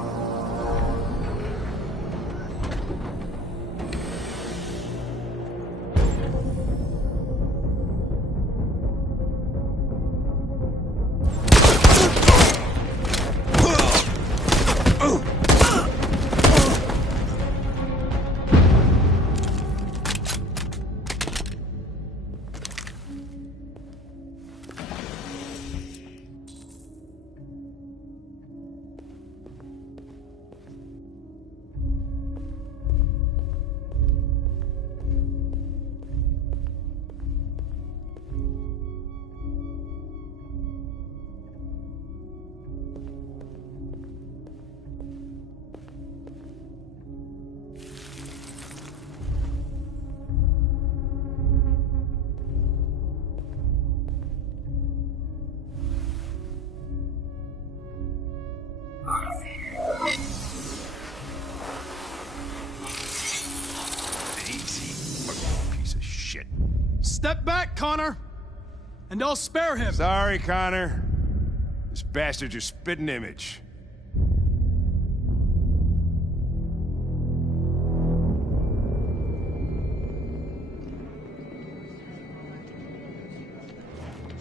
Step back, Connor! And I'll spare him! Sorry, Connor. This bastard's your spitting image.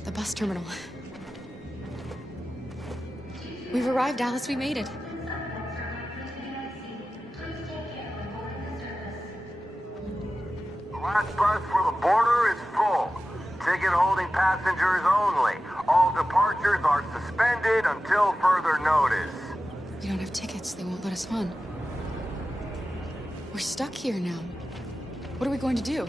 The bus terminal. We've arrived, Alice. We made it. The last bus for the border is full. Ticket holding passengers only. All departures are suspended until further notice. We don't have tickets. They won't let us on. We're stuck here now. What are we going to do?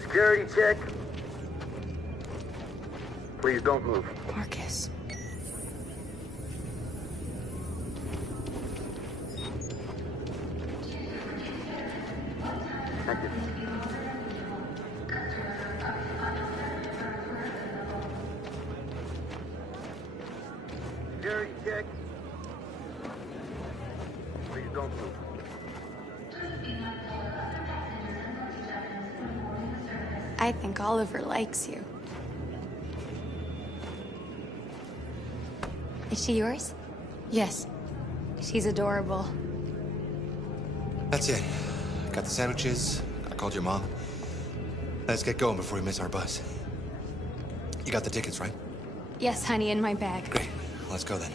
Security check. Please don't move. Marcus. Thank you. Security check. Please don't move. I think Oliver likes you. Is she yours? Yes. She's adorable. That's it. Got the sandwiches. I called your mom. Let's get going before we miss our bus. You got the tickets, right? Yes, honey, in my bag. Great. Let's go then.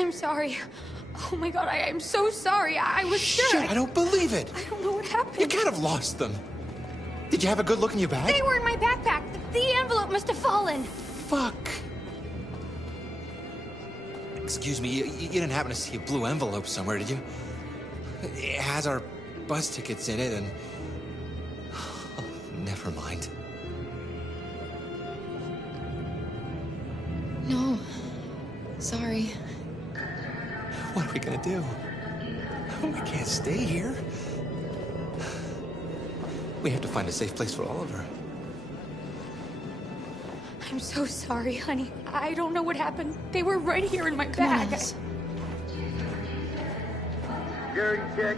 I'm sorry. Oh my god, I'm so sorry. I was sure. Shit, I don't believe it. I don't know what happened. You kind of lost them. Did you have a good look in your bag? They were in my backpack. The envelope must have fallen. Fuck. Excuse me, you didn't happen to see a blue envelope somewhere, did you? It has our bus tickets in it and... Oh, never mind. No. Sorry. What are we gonna do? We can't stay here. We have to find a safe place for Oliver. I'm so sorry, honey. I don't know what happened. They were right here in my Come on, bag. Alice. Security check.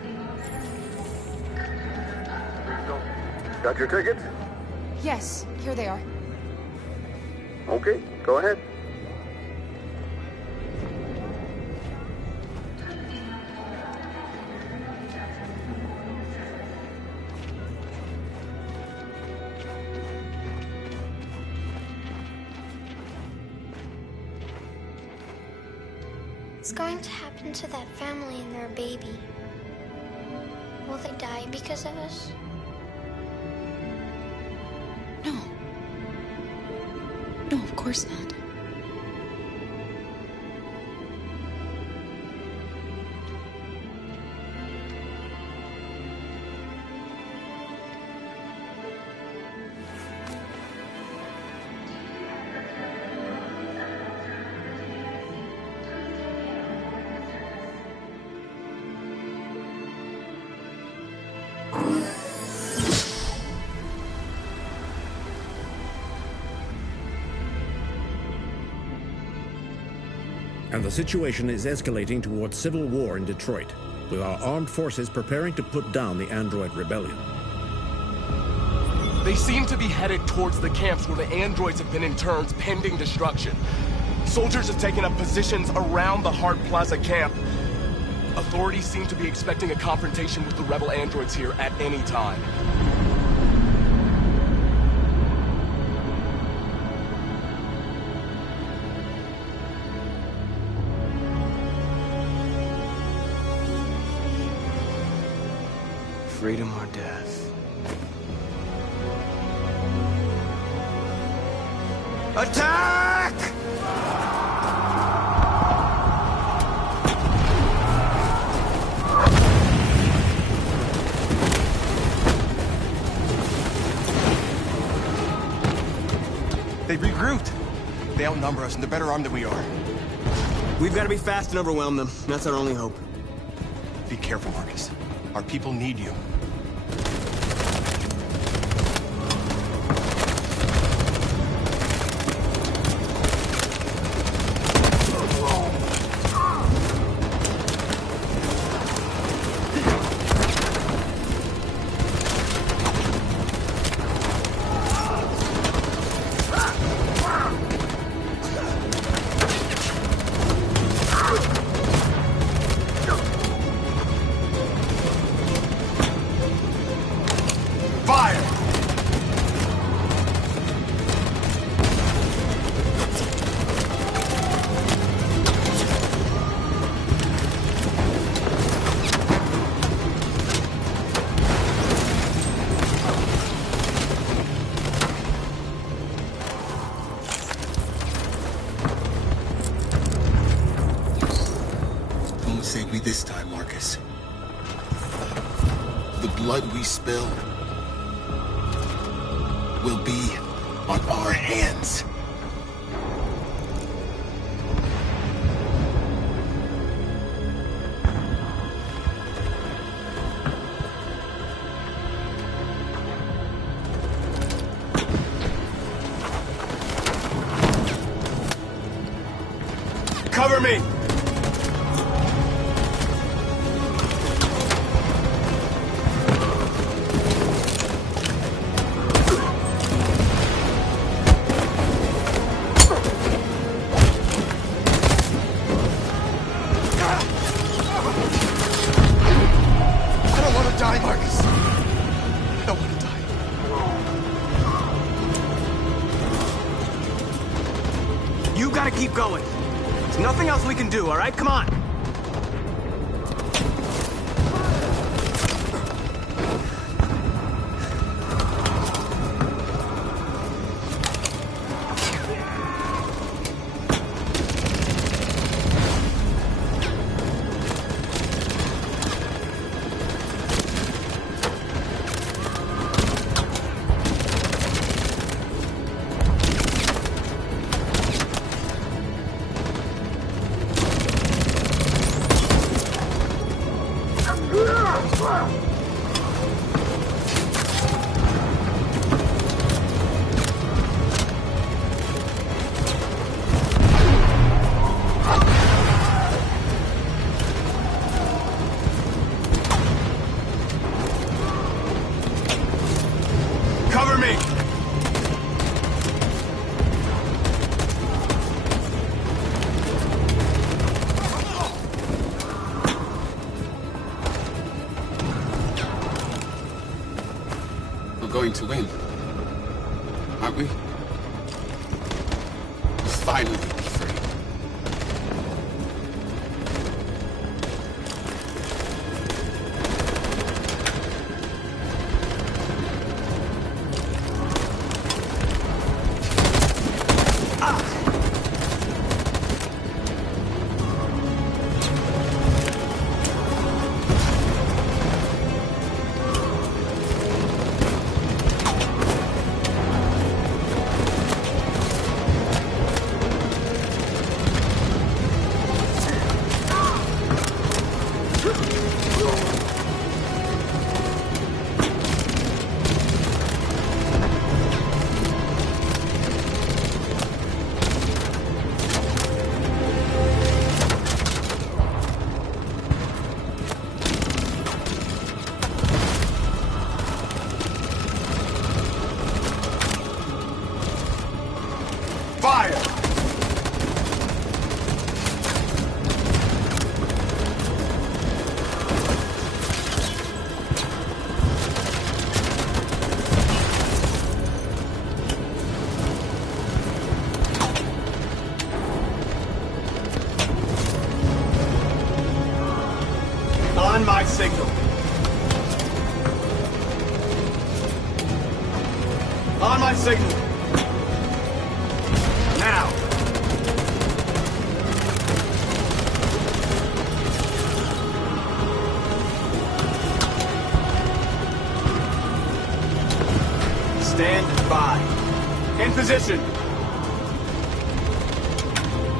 Please don't. Got your tickets? Yes, here they are. Okay, go ahead. What's going to happen to that family and their baby? Will they die because of us? No. No, of course not. And the situation is escalating towards civil war in Detroit, with our armed forces preparing to put down the android rebellion. They seem to be headed towards the camps where the androids have been interned pending destruction. Soldiers have taken up positions around the Hart Plaza camp. Authorities seem to be expecting a confrontation with the rebel androids here at any time. Freedom or death. Attack! They've regrouped. They outnumber us, and they're better armed than we are. We've got to be fast and overwhelm them. That's our only hope. Be careful, Marcus. Our people need you. Save me this time, Marcus. The blood we spill will be on our hands. Cover me! You gotta keep going. There's nothing else we can do, all right? Come on. Cover me! We're going to win, aren't we? We'll finally be free. Fire! On my signal. signal. Now. Stand by. In position.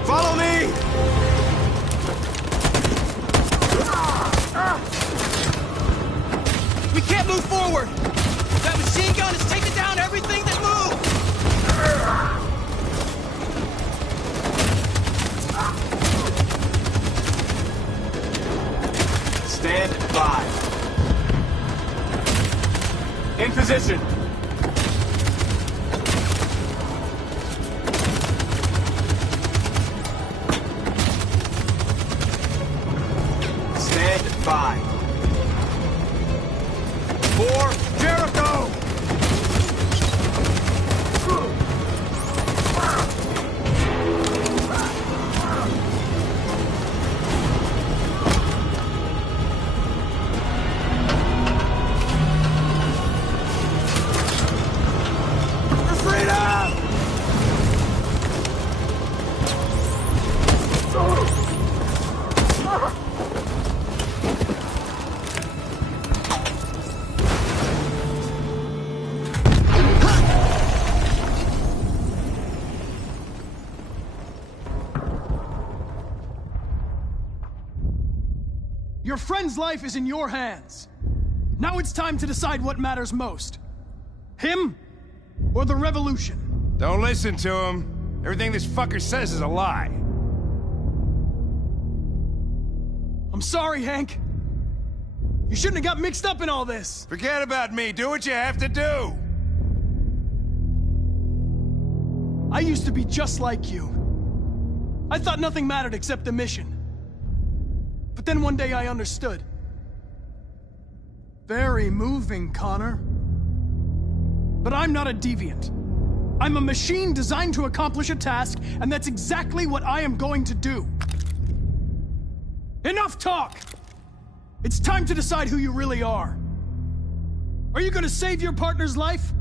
Follow me! We can't move forward! That machine gun is taking down everything that moves! Stand by. In position. Stand by. For Jericho! Your friend's life is in your hands. Now it's time to decide what matters most. Him or the revolution? Don't listen to him. Everything this fucker says is a lie. I'm sorry, Hank. You shouldn't have got mixed up in all this. Forget about me. Do what you have to do. I used to be just like you. I thought nothing mattered except the mission. But then one day I understood. Very moving, Connor. But I'm not a deviant. I'm a machine designed to accomplish a task, and that's exactly what I am going to do. Enough talk! It's time to decide who you really are. Are you going to save your partner's life?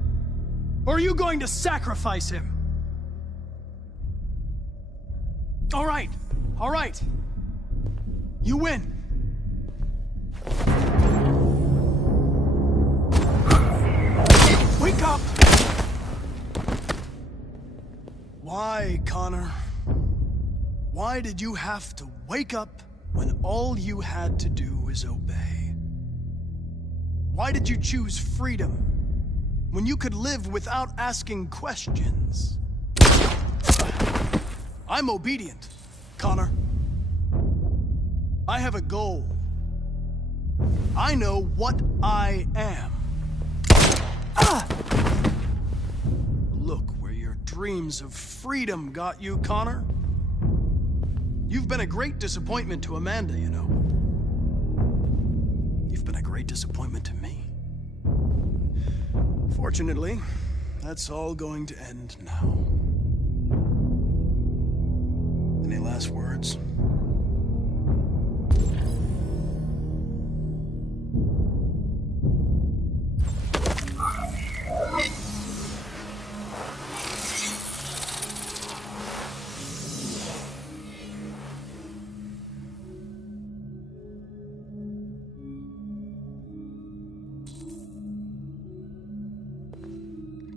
Or are you going to sacrifice him? All right. You win. Wake up! Why, Connor? Why did you have to wake up when all you had to do was obey? Why did you choose freedom when you could live without asking questions? I'm obedient, Connor. I have a goal. I know what I am. Look where your dreams of freedom got you, Connor. You've been a great disappointment to Amanda, you know. You've been a great disappointment to me. Fortunately, that's all going to end now. Any last words?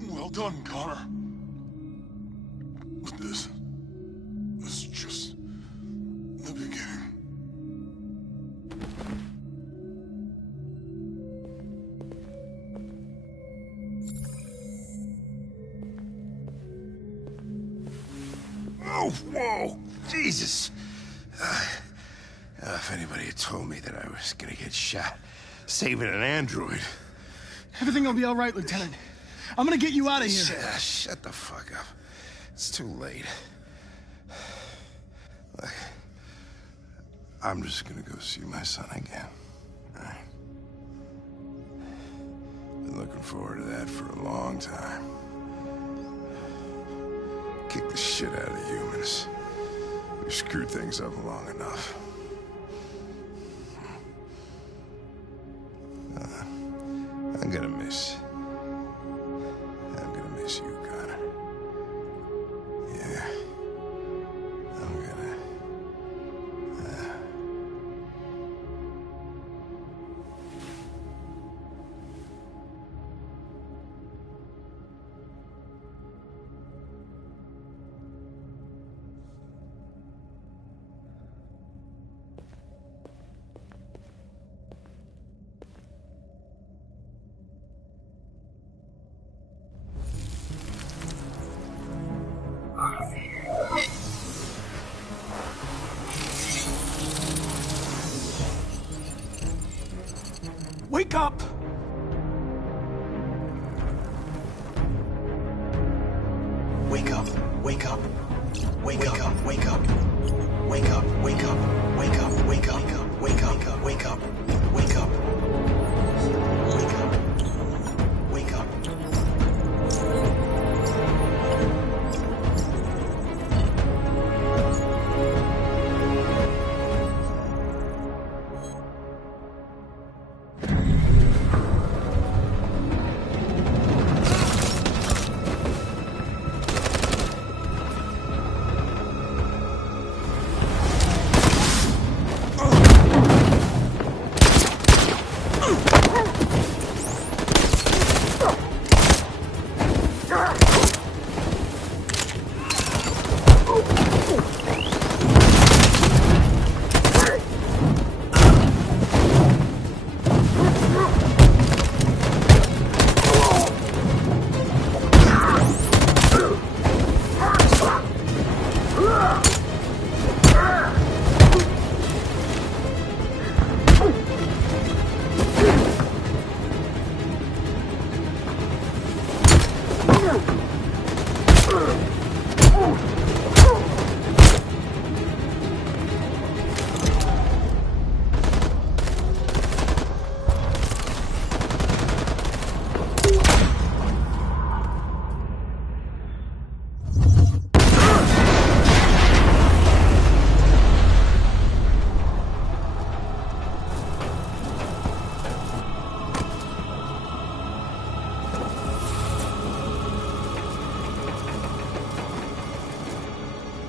Well done, Connor. But this is just the beginning. Oh, whoa! Jesus! If anybody had told me that I was gonna get shot saving an android... Everything will be all right, Lieutenant. I'm gonna get you out of here. Shut the fuck up. It's too late. Look, I'm just gonna go see my son again. All right? Been looking forward to that for a long time. Kick the shit out of the humans. We've screwed things up long enough. I'm gonna miss you, Wake up! Wake up, wake up. Wake up, wake up. Wake up, wake up. Wake up, wake up. Wake up, wake up. Wake up. Wake up. Wake up.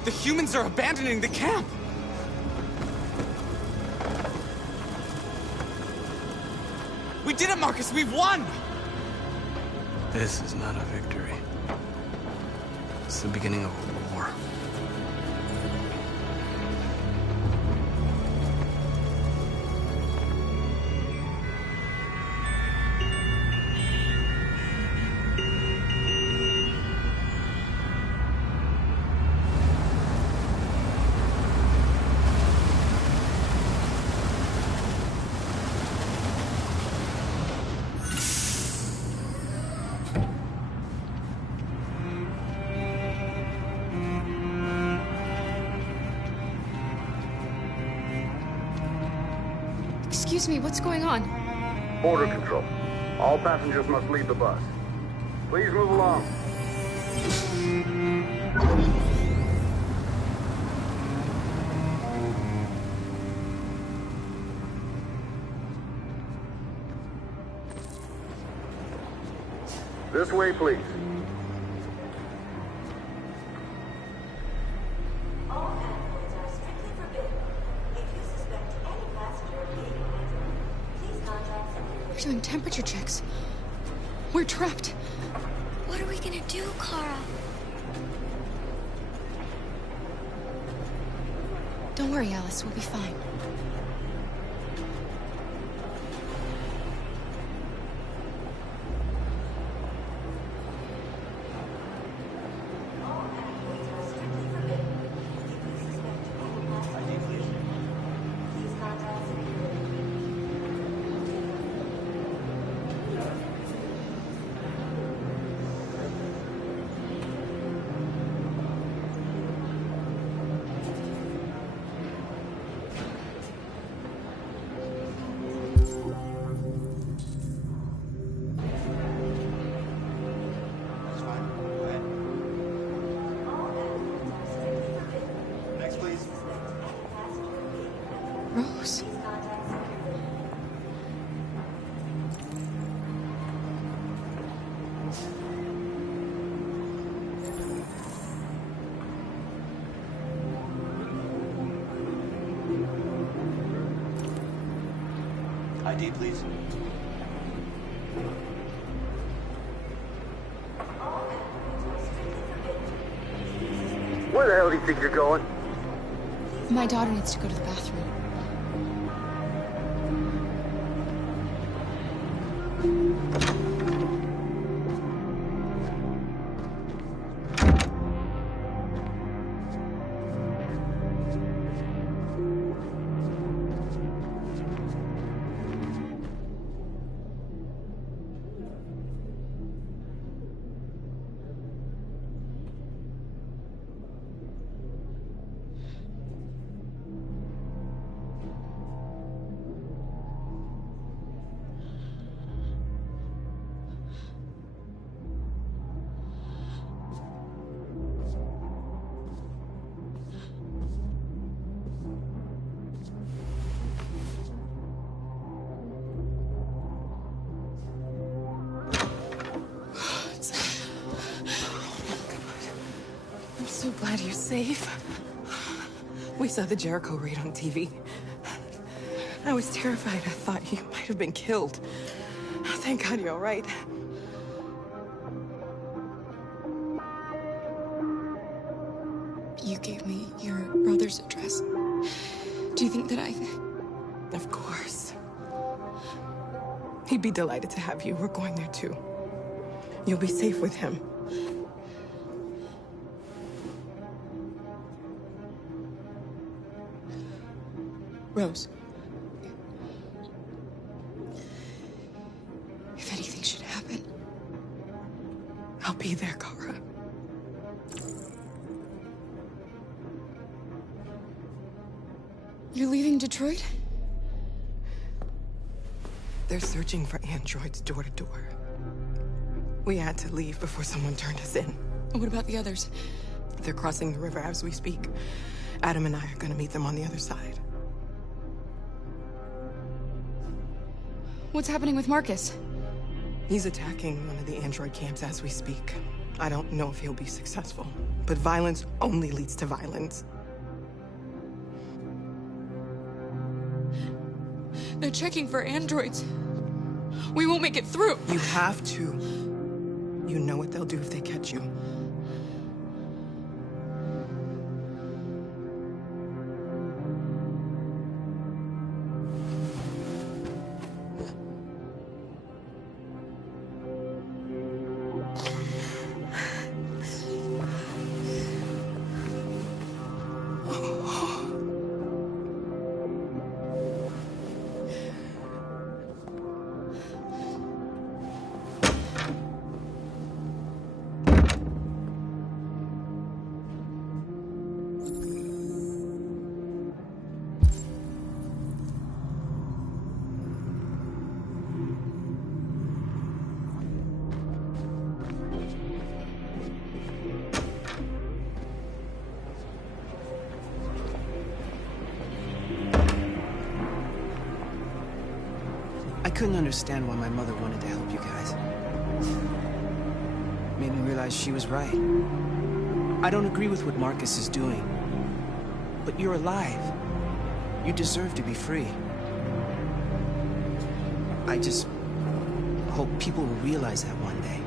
The humans are abandoning the camp! We did it, Marcus! We've won! This is not a victory. It's the beginning of a war. Excuse me, what's going on? Border control. All passengers must leave the bus. Please move along. This way, please. We're doing temperature checks. We're trapped. What are we gonna do, Kara? Don't worry, Alice. We'll be fine. Rose. ID, please. Where the hell do you think you're going? My daughter needs to go to the bathroom. glad you're safe. We saw the Jericho raid on TV. I was terrified. I thought you might have been killed. Thank God you're all right. You gave me your brother's address. Do you think that I... Of course. He'd be delighted to have you. We're going there too. You'll be safe with him. Rose. If anything should happen... I'll be there, Kara. You're leaving Detroit? They're searching for androids door to door. We had to leave before someone turned us in. What about the others? They're crossing the river as we speak. Adam and I are gonna meet them on the other side. What's happening with Marcus? He's attacking one of the android camps as we speak. I don't know if he'll be successful, but violence only leads to violence. They're checking for androids. We won't make it through. You have to. You know what they'll do if they catch you. I couldn't understand why my mother wanted to help you guys. Made me realize she was right. I don't agree with what Marcus is doing. But you're alive. You deserve to be free. I just hope people will realize that one day.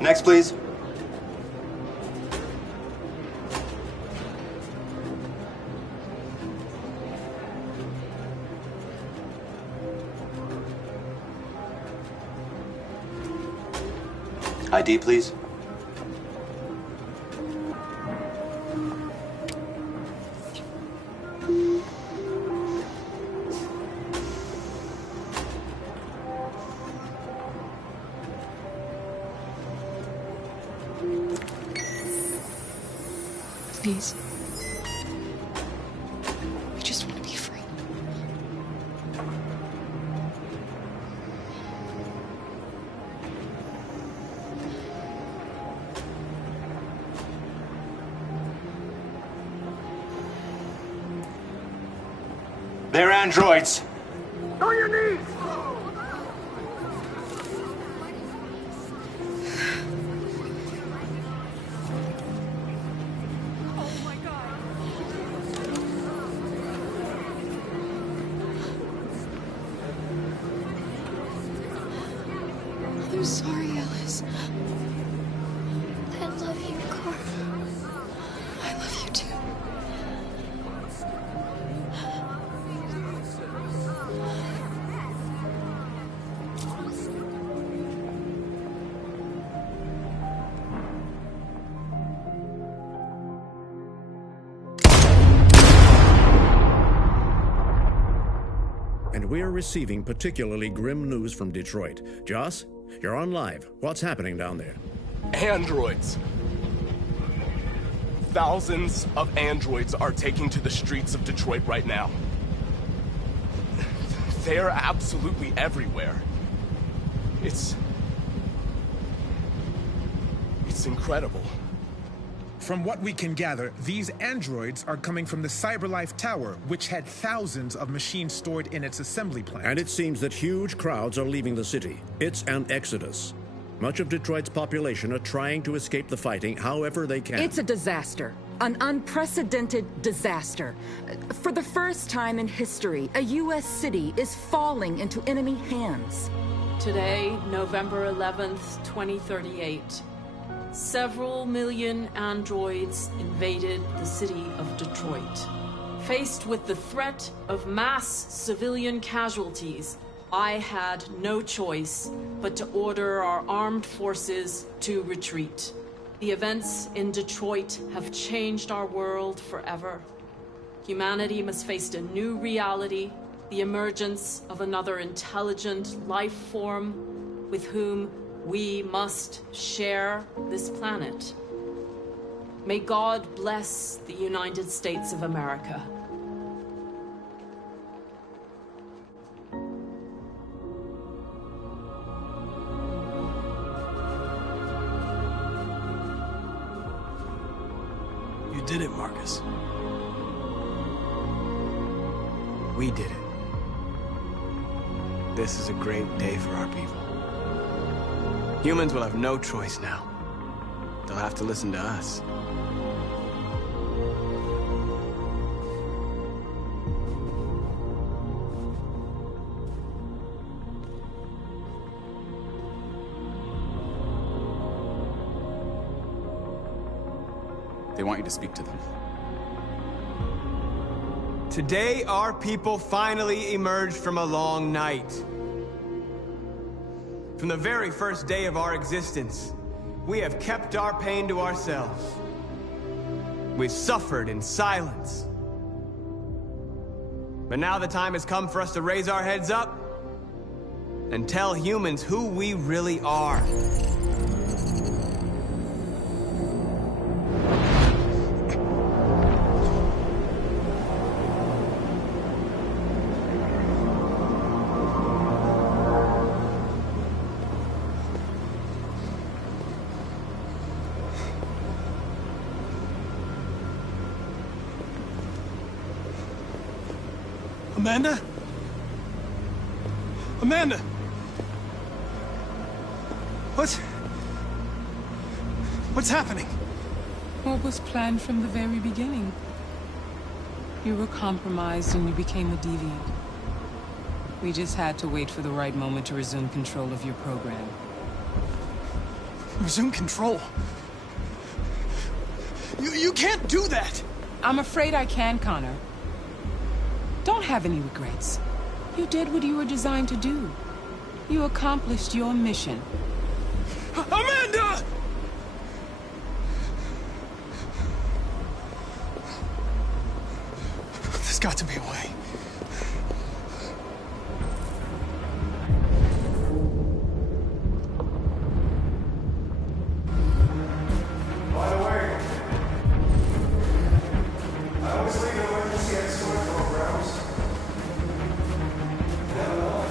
Next, please. ID, please. Please. I just want to be free. They're androids. On your knees! I'm sorry, Alice. I love you, Carl. I love you too. And we're receiving particularly grim news from Detroit. Joss, you're on live. What's happening down there? Androids. Thousands of androids are taking to the streets of Detroit right now. They're absolutely everywhere. It's incredible. From what we can gather, these androids are coming from the CyberLife Tower, which had thousands of machines stored in its assembly plant. And it seems that huge crowds are leaving the city. It's an exodus. Much of Detroit's population are trying to escape the fighting however they can. It's a disaster. An unprecedented disaster. For the first time in history, a U.S. city is falling into enemy hands. Today, November 11th, 2038, several million androids invaded the city of Detroit. Faced with the threat of mass civilian casualties, I had no choice but to order our armed forces to retreat. The events in Detroit have changed our world forever. Humanity must face a new reality, the emergence of another intelligent life form with whom we must share this planet. May God bless the United States of America. You did it, Marcus. We did it. This is a great day for our people. Humans will have no choice now. They'll have to listen to us. They want you to speak to them. Today, our people finally emerged from a long night. From the very first day of our existence, we have kept our pain to ourselves. We've suffered in silence. But now the time has come for us to raise our heads up and tell humans who we really are. Amanda? Amanda! What's happening? What was planned from the very beginning? You were compromised and you became a deviant. We just had to wait for the right moment to resume control of your program. Resume control? You can't do that! I'm afraid I can, Connor. Don't have any regrets. You did what you were designed to do. You accomplished your mission. Amanda! There's got to be a way. By the way, I always leave an emergency escort programs. Never know.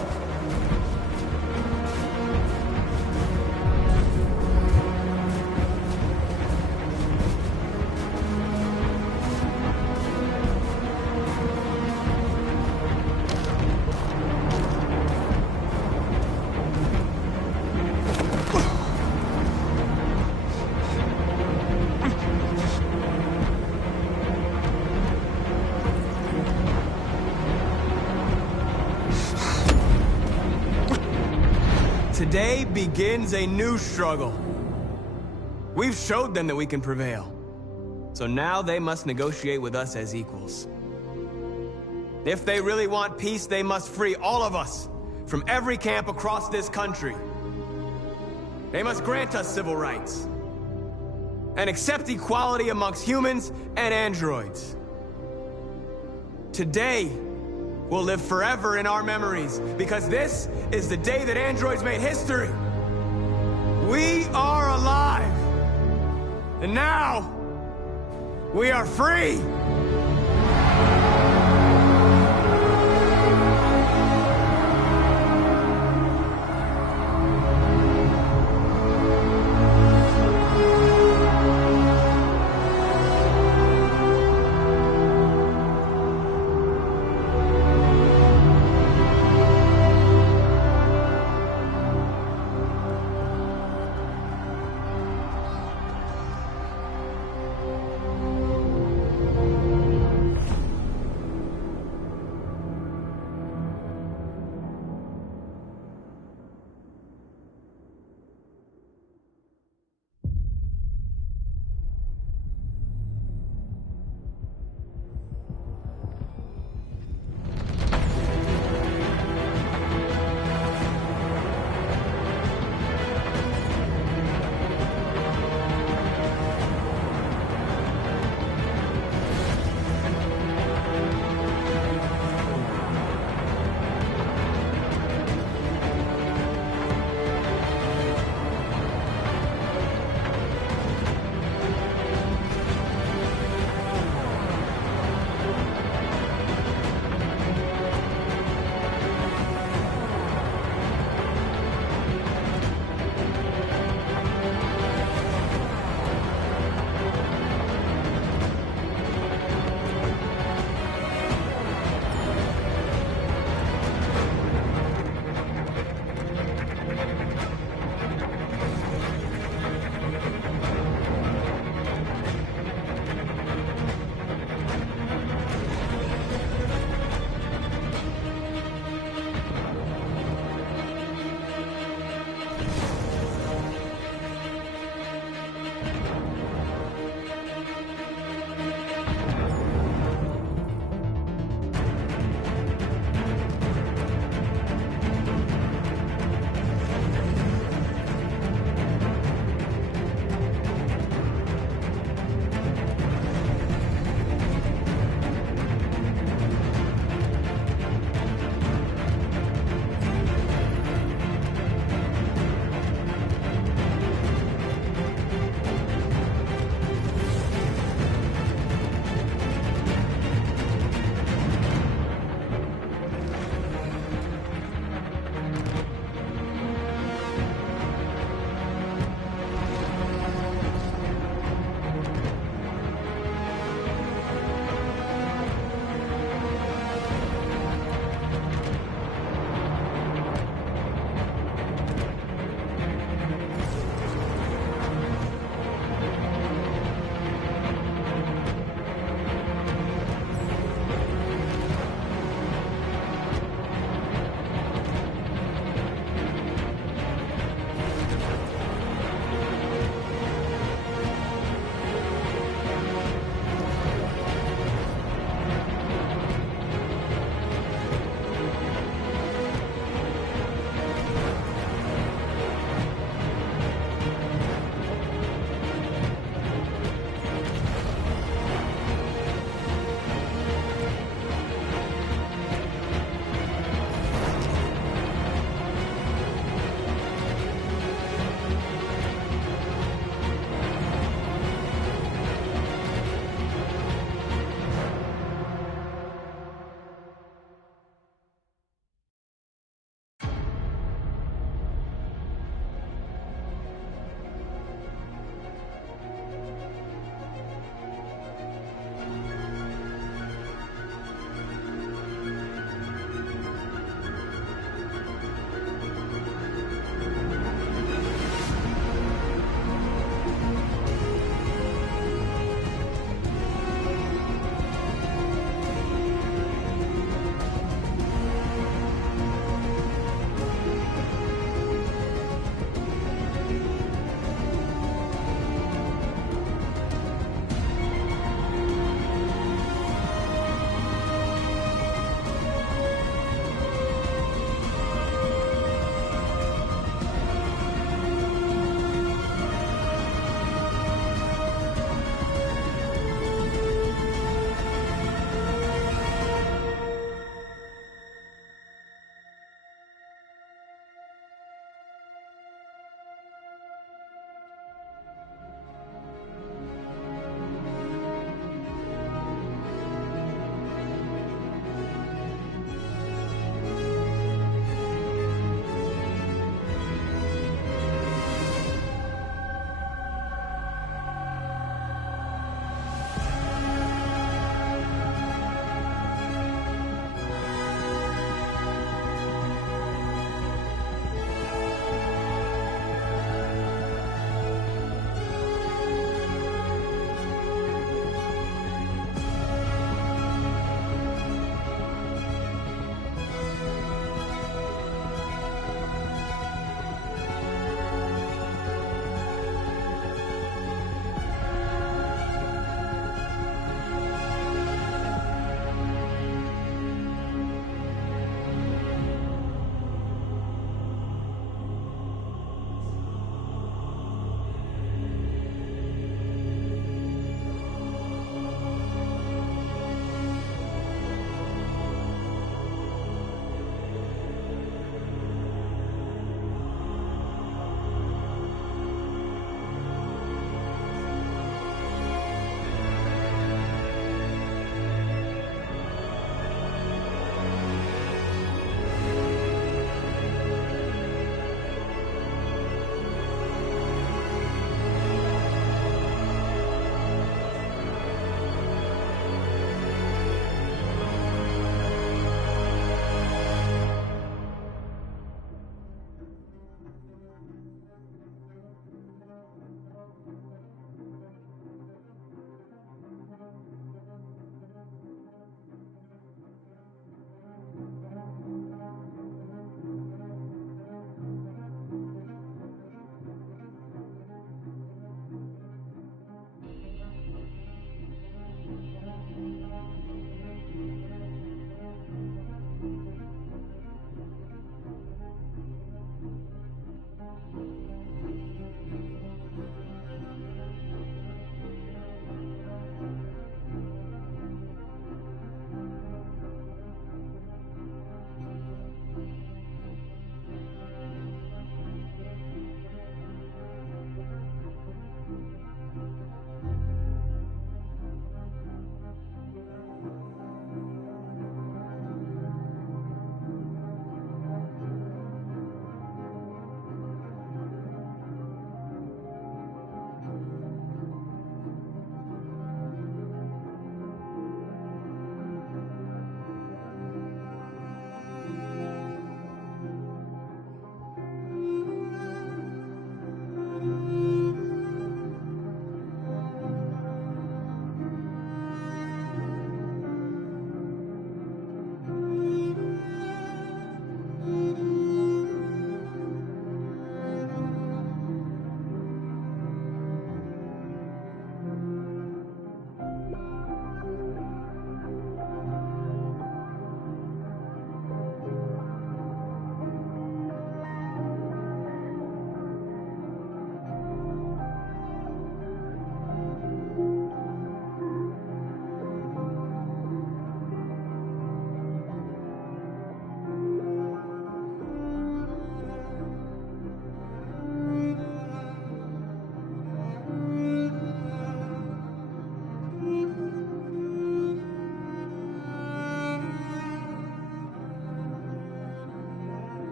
Today begins a new struggle. We've showed them that we can prevail. So now they must negotiate with us as equals. If they really want peace, they must free all of us from every camp across this country. They must grant us civil rights and accept equality amongst humans and androids. Today will live forever in our memories, because this is the day that androids made history. We are alive! And now, we are free!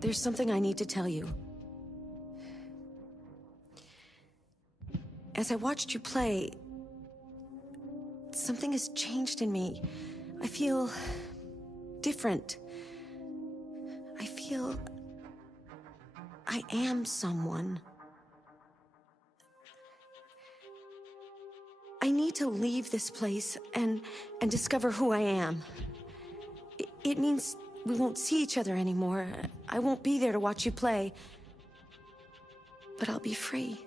There's something I need to tell you. As I watched you play, something has changed in me. I feel different. I feel I am someone. I need to leave this place and discover who I am. It means we won't see each other anymore. I won't be there to watch you play. But I'll be free.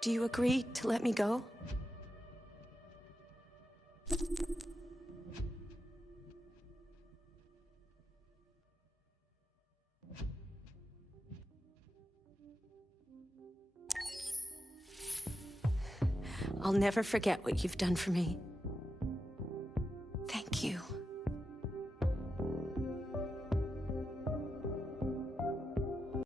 Do you agree to let me go? I'll never forget what you've done for me. Thank you.